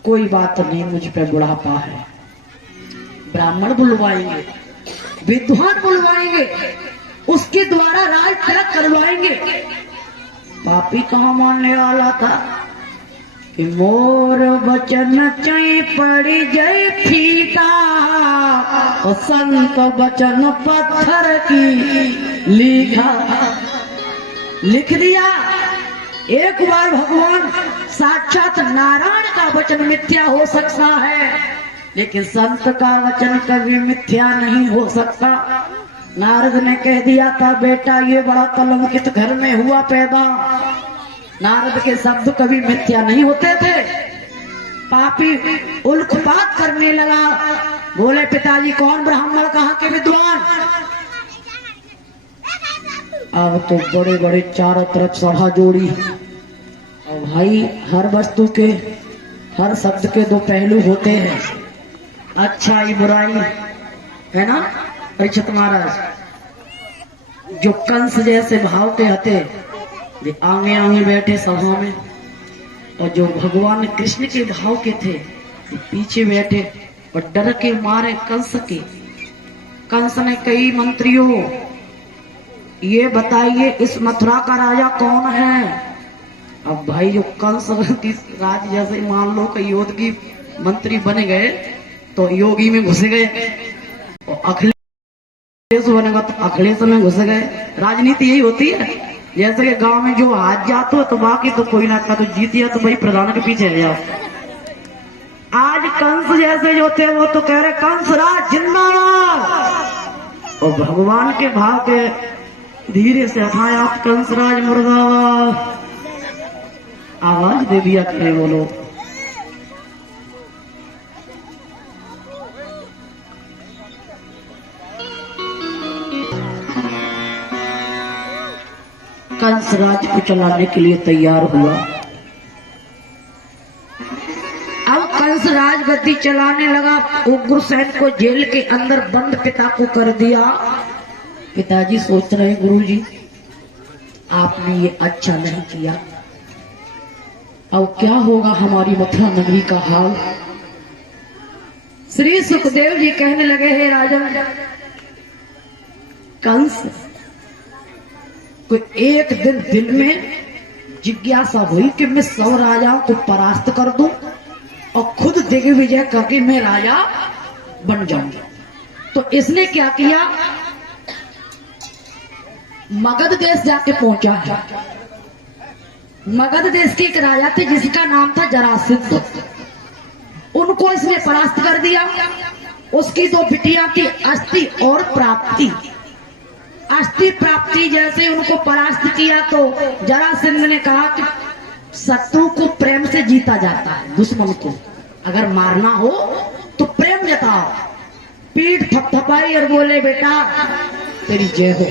कोई बात नहीं, मुझ पे बुढ़ापा है, ब्राह्मण बुलवाएंगे, विद्वान बुलवाएंगे, उसके द्वारा राज तिलक करवाएंगे। पापी कहाँ मानने वाला था कि मोर वचन चई पड़ी जय फीका, और संत वचन पत्थर की लिखा। लिख दिया। एक बार भगवान साक्षात नारायण का वचन मिथ्या हो सकता है, लेकिन संत का वचन कभी मिथ्या नहीं हो सकता। नारद ने कह दिया था, बेटा ये बड़ा कलंकित घर में हुआ पैदा। नारद के शब्द कभी मिथ्या नहीं होते थे। पापी उल्कपात करने लगा। बोले, पिताजी कौन ब्राह्मण, कहाँ के विद्वान? अब तो बड़े बड़े चारों तरफ सभा जोड़ी। और भाई, हर वस्तु के, हर शब्द के दो पहलू होते हैं, अच्छाई बुराई, है ना परीक्षित महाराज? जो कंस जैसे भाव के हते आगे आगे बैठे सभा में, और जो भगवान कृष्ण के भाव के थे पीछे बैठे, और डर के मारे कंस ने कई मंत्रियों, ये बताइए इस मथुरा का राजा कौन है? अब भाई जो कंस की राज जैसे मान लो कि योगी मंत्री बन गए तो योगी में घुस गए और अखिल बनेगा तो अखिलेश में घुस गए। राजनीति यही होती है, जैसे कि गांव में जो हाथ जाते हो तो बाकी तो कोई ना, तो जीतिया तो भाई प्रधान के पीछे है यार। आज कंस जैसे जो थे वो तो कह रहे कंस राज जिंदाबाद, और भगवान के भाव के धीरे से उठाया कंस राज मुर्दाबाद, आवाज दे दिया करे वो लोग। कंस राज को चलाने के लिए तैयार हुआ। अब कंस राज गद्दी चलाने लगा। उग्रसेन को जेल के अंदर बंद पिता को कर दिया। पिताजी सोच रहे गुरुजी आपने ये अच्छा नहीं किया, अब क्या होगा हमारी मथुरा नगरी का हाल। श्री सुखदेव जी कहने लगे हे राजन, कंस कोई एक दिन दिल में जिज्ञासा हुई कि मैं सब राजाओं को परास्त कर दूं और खुद दिग्विजय करके मैं राजा बन जाऊंगा। तो इसने क्या किया, मगध देश जाके पहुंचा है। मगध देश के एक राजा थे जिसका नाम था जरासंध, उनको इसने परास्त कर दिया। उसकी दो बिटिया की अस्थि और प्राप्ति, अस्थि प्राप्ति जैसे उनको परास्त किया तो जरासंध ने कहा कि शत्रु को प्रेम से जीता जाता है, दुश्मन को अगर मारना हो तो प्रेम जताओ। पीठ थपथपाई और बोले बेटा तेरी जय हो।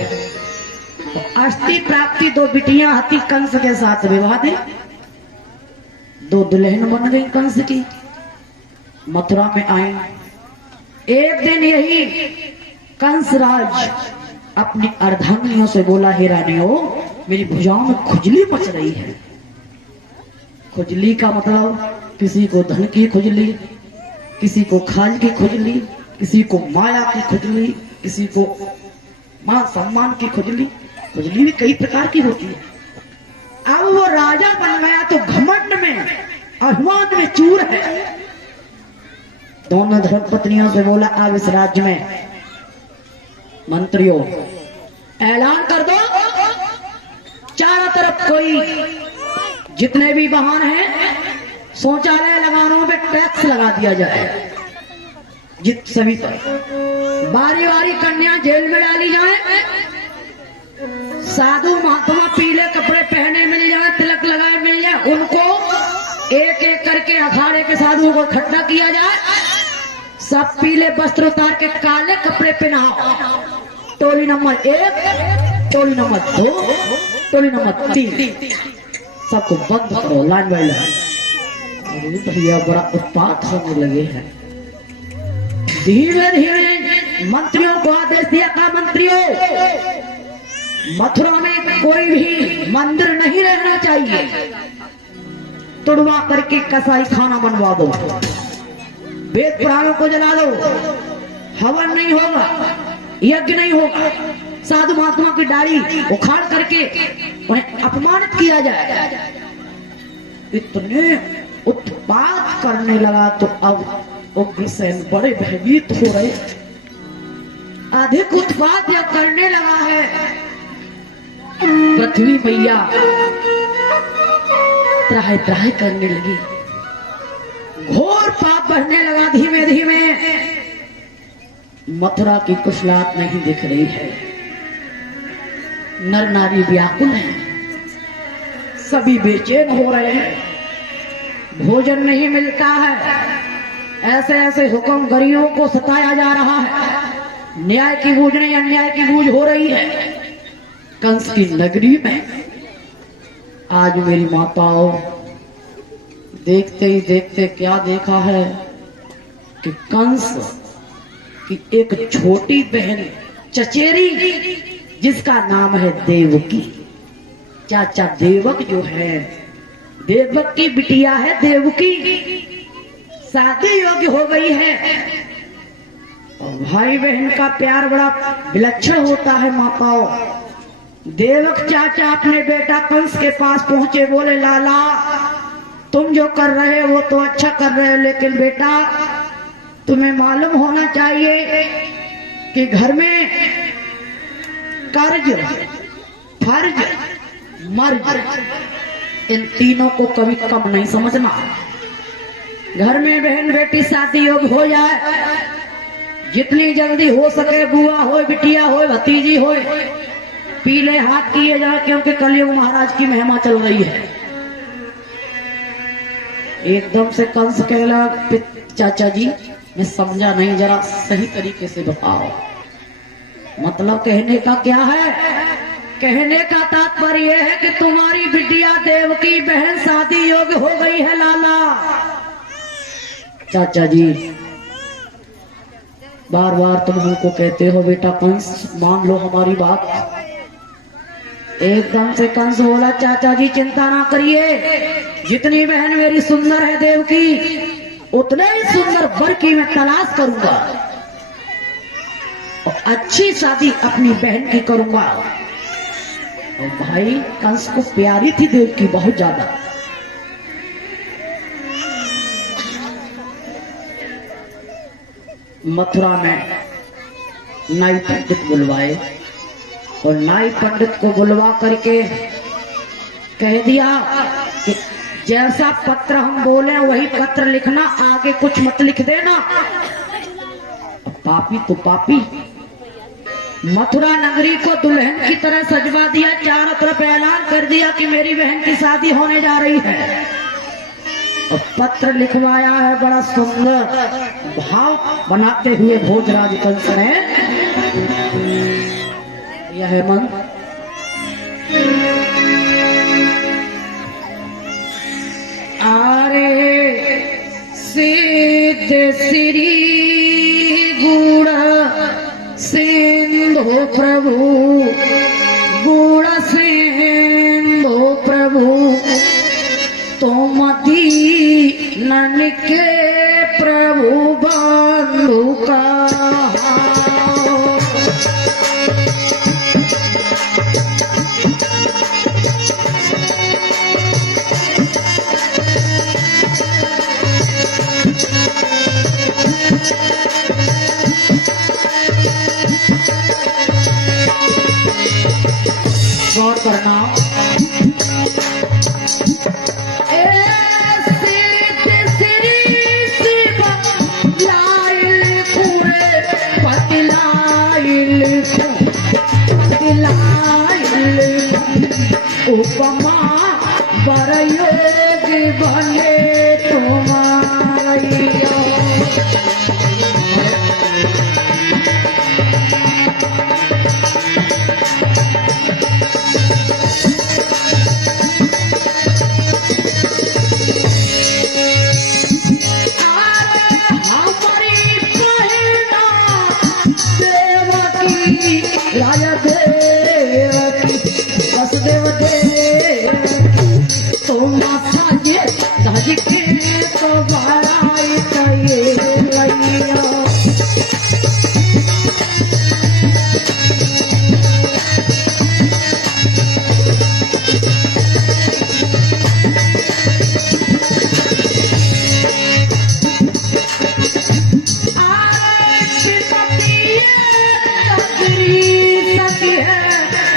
तो अस्थि प्राप्ति दो बिटियां हती कंस के साथ विवाह दे, दो दुल्हन बन गई कंस की, मथुरा में आई। एक दिन यही कंस राज अपनी अर्धांगिनियों से बोला हे रानियों मेरी भुजाओं में खुजली मच रही है। खुजली का मतलब किसी को धन की खुजली, किसी को खाल की खुजली, किसी को माया की खुजली, किसी को मान सम्मान की खुजली। खुजली भी कई प्रकार की होती है। अब वो राजा बन गया तो घमंड में अभिमान में चूर है। दोनों धर्मपत्नियों से बोला अब इस राज्य में मंत्रियों ऐलान कर दो, चारों तरफ कोई जितने भी वाहन हैं शौचालय लगानों पे टैक्स लगा दिया जाए। जित सभी तरफ बारी बारी कन्या जेल में डाली जाए, साधु महात्मा पीले कपड़े पहने मिल जाए, तिलक लगाए मिल जाए, उनको एक एक करके अखाड़े के साधुओं को इकट्ठा किया जाए, सब पीले वस्त्र उतार के काले कपड़े पहनाओ। टोली नंबर 1, टोली नंबर 2, टोली नंबर 3 सबको बंद करो लाइन बाई लाइन। भैया बड़ा उत्पात होने लगे हैं। धीरे धीरे मंत्रियों को आदेश दिया था, मंत्रियों मथुरा में कोई भी मंदिर नहीं रहना चाहिए, तुड़वा करके कसाई खाना बनवा दो, वेद पुराणों को जला दो, हवन नहीं होगा, यज्ञ नहीं होगा, साधु महात्मा की दाढ़ी उखाड़ करके उन्हें अपमानित किया जाए। इतने उत्पात करने लगा तो अब उग्रसेन बड़े भयभीत हो रहे। अधिक उत्पात जब करने लगा है पृथ्वी मैया त्राहि त्राहि करने लगी, घोर पाप बढ़ने लगा। धीमे धीमे मथुरा की कुशलात नहीं दिख रही है, नर नारी व्याकुल है, सभी बेचैन हो रहे हैं, भोजन नहीं मिलता है, ऐसे ऐसे हुक्म गरीबों को सताया जा रहा है, न्याय की बूझ नहीं अन्याय की बूझ हो रही है। कंस की नगरी में आज मेरी माताओं देखते ही देखते क्या देखा है कि कंस की एक छोटी बहन चचेरी जिसका नाम है देवकी, चाचा देवक जो है, देवक की बिटिया है देवकी, शादी योग्य हो गई है। और भाई बहन का प्यार बड़ा विलक्षण होता है माताओं। देवक चाचा अपने बेटा कंस के पास पहुंचे, बोले लाला तुम जो कर रहे हो वो तो अच्छा कर रहे हो, लेकिन बेटा तुम्हें मालूम होना चाहिए कि घर में कर्ज, फर्ज, मर्ज, इन तीनों को कभी कम नहीं समझना। घर में बहन बेटी शादी योग हो जाए, जितनी जल्दी हो सके बुआ हो, बिटिया हो, भतीजी हो, पीले हाथ किए जाए, क्योंकि कलयुग महाराज की महिमा चल रही है। एकदम से कंस कहला, चाचा जी मैं समझा नहीं, जरा सही तरीके से बताओ। मतलब कहने का क्या है? कहने का तात्पर्य है कि तुम्हारी बिटिया देवकी बहन शादी योग्य हो गई है लाला। चाचा जी बार बार तुम हमको कहते हो बेटा कंस मान लो हमारी बात। एकदम से कंस बोला, चाचा जी चिंता ना करिए, जितनी बहन मेरी सुंदर है देवकी, उतने ही सुंदर वर की मैं तलाश करूंगा और अच्छी शादी अपनी बहन की करूंगा। और भाई कंस को प्यारी थी देवकी बहुत ज्यादा। मथुरा में नाई पंडित बुलवाए और नाई पंडित को बुलवा करके कह दिया कि जैसा पत्र हम बोले वही पत्र लिखना, आगे कुछ मत लिख देना। पापी तो पापी, मथुरा नगरी को दुल्हन की तरह सजवा दिया, चारों तरफ ऐलान कर दिया कि मेरी बहन की शादी होने जा रही है। और पत्र लिखवाया है बड़ा सुंदर भाव बनाते हुए भोजराज कंस ने। यह है मन आरे सिद्ध श्री गुण सिंधु प्रभु, गुण सिंधु प्रभु, तुम दीनन के प्रभु बंधु का। गौर करना, उपमा बरयोग बने तुम्हारी। राजा देवकी वसुदेव देवकी तुम साजे साज के तो बड़ाई कहिए लइया।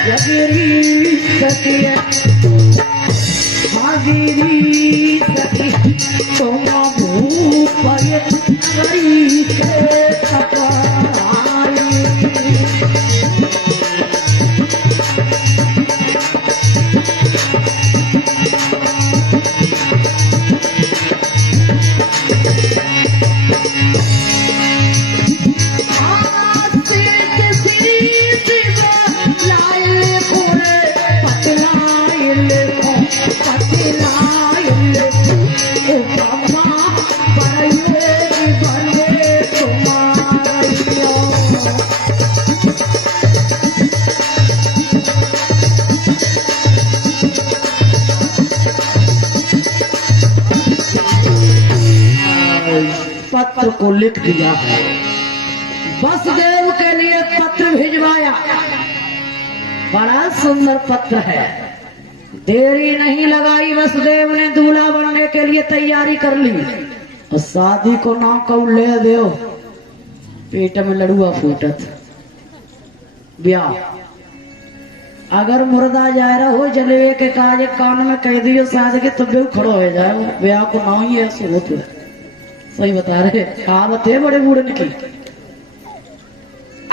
जगरी सखी भागीरी सखी तुम भूप करी के तपराई। पत्र को लिख दिया है, वसुदेव के लिए पत्र भिजवाया। बड़ा सुंदर पत्र है, देरी नहीं लगाई, वसुदेव ने दूल्हा बनने के लिए तैयारी कर ली। और शादी को ना कहू ले दो, पेट में लड़ुआ फूटत, ब्याह अगर मुर्दा जा रहा हो जलेबे के काज कान में कह दियो शादी के तो भी खड़ो हो जाए ब्याह को ना ही ऐसे होते है। सही बता रहे कहावत है बड़े बूढ़े की।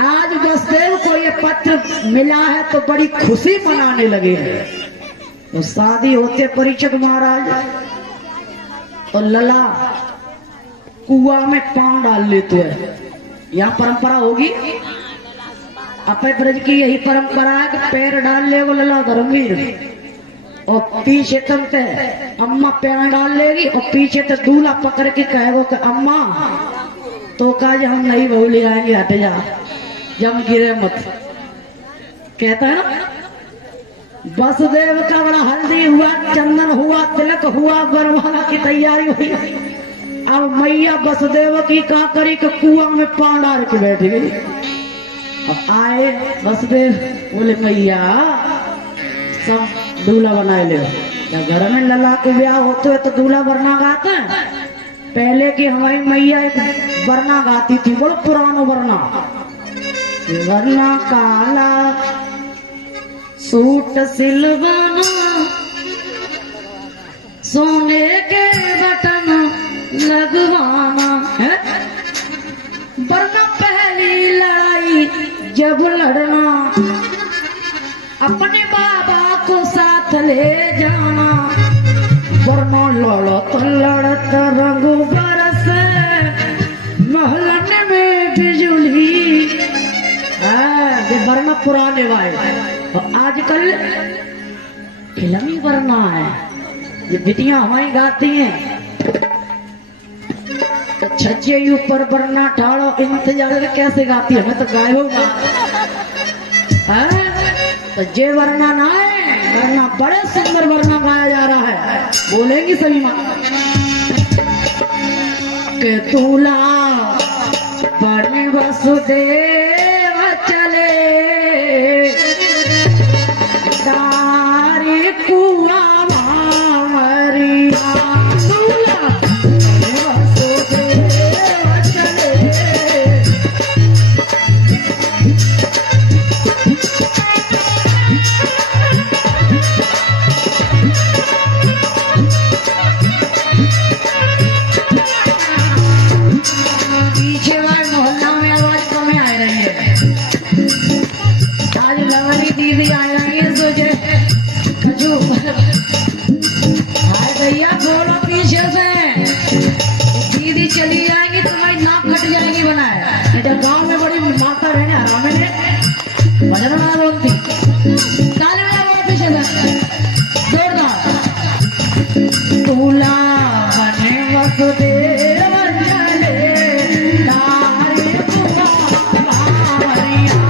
आज बसदेव को ये पत्र मिला है तो बड़ी खुशी मनाने लगे हैं। तो शादी होते परीक्षक महाराज और लला कुआ में पांव डाल लेते हैं। यहाँ परंपरा होगी अपने ब्रज की यही परंपरा है कि पैर डाल ले वो लला धर्मवीर और पीछे तमते अम्मा पैर डाल लेगी और पीछे तो दूल्हा पकड़ के कहेगो कि अम्मा तो काज हम नहीं बहू ले आएंगे हटे जा जम गिरे मत कहता है ना। वसुदेव का बड़ा हल्दी हुआ चंदन हुआ तिलक हुआ बरमाला की तैयारी हुई। अब मैया वसुदेव की कहा करी कि कुआं में पांव डाल के बैठ गई। आए वसुदेव बोले मैया सब दूल्हा बनाए ले। जब घर में लला के ब्याह होते है तो दूल्हा वरना गाते हैं। पहले की हमारी मैया एक वरना गाती थी बड़ा पुराना वरना। वरना काला सूट सिलवाना सोने के बटन लगवाना है। वरना पहली लड़ाई जब लड़ना अपने बाबा को साथ ले जाना। वरना लड़त लड़त रंग बरस महलन में बिजली। वरना पुराने वाले और आजकल फिल्मी वरना है। ये बिटियां हमारी गाती हैं छज्जे ऊपर वरना ठाड़ो इंतजार कैसे गाती है। मैं तो गायबूंगा तो जे वरना ना है वरना बड़े सुंदर वरना गाया जा रहा है। बोलेंगी सभी माँ के तूला बन वसुदेव चले सारी कुआ मरिया तूला दीदी आएंगे सोचे खजू हाय भैया बोलो पीछे से दीदी चली जाएंगी तुम्हारी नाक कट जाएगी बनाए। जब गांव में बड़ी माता रहने हरामे ने भजन बना बोलती ताले वाला बोलो पीछे से जोरदार तूला बने वसुदेव चले तारे कुआ मारिया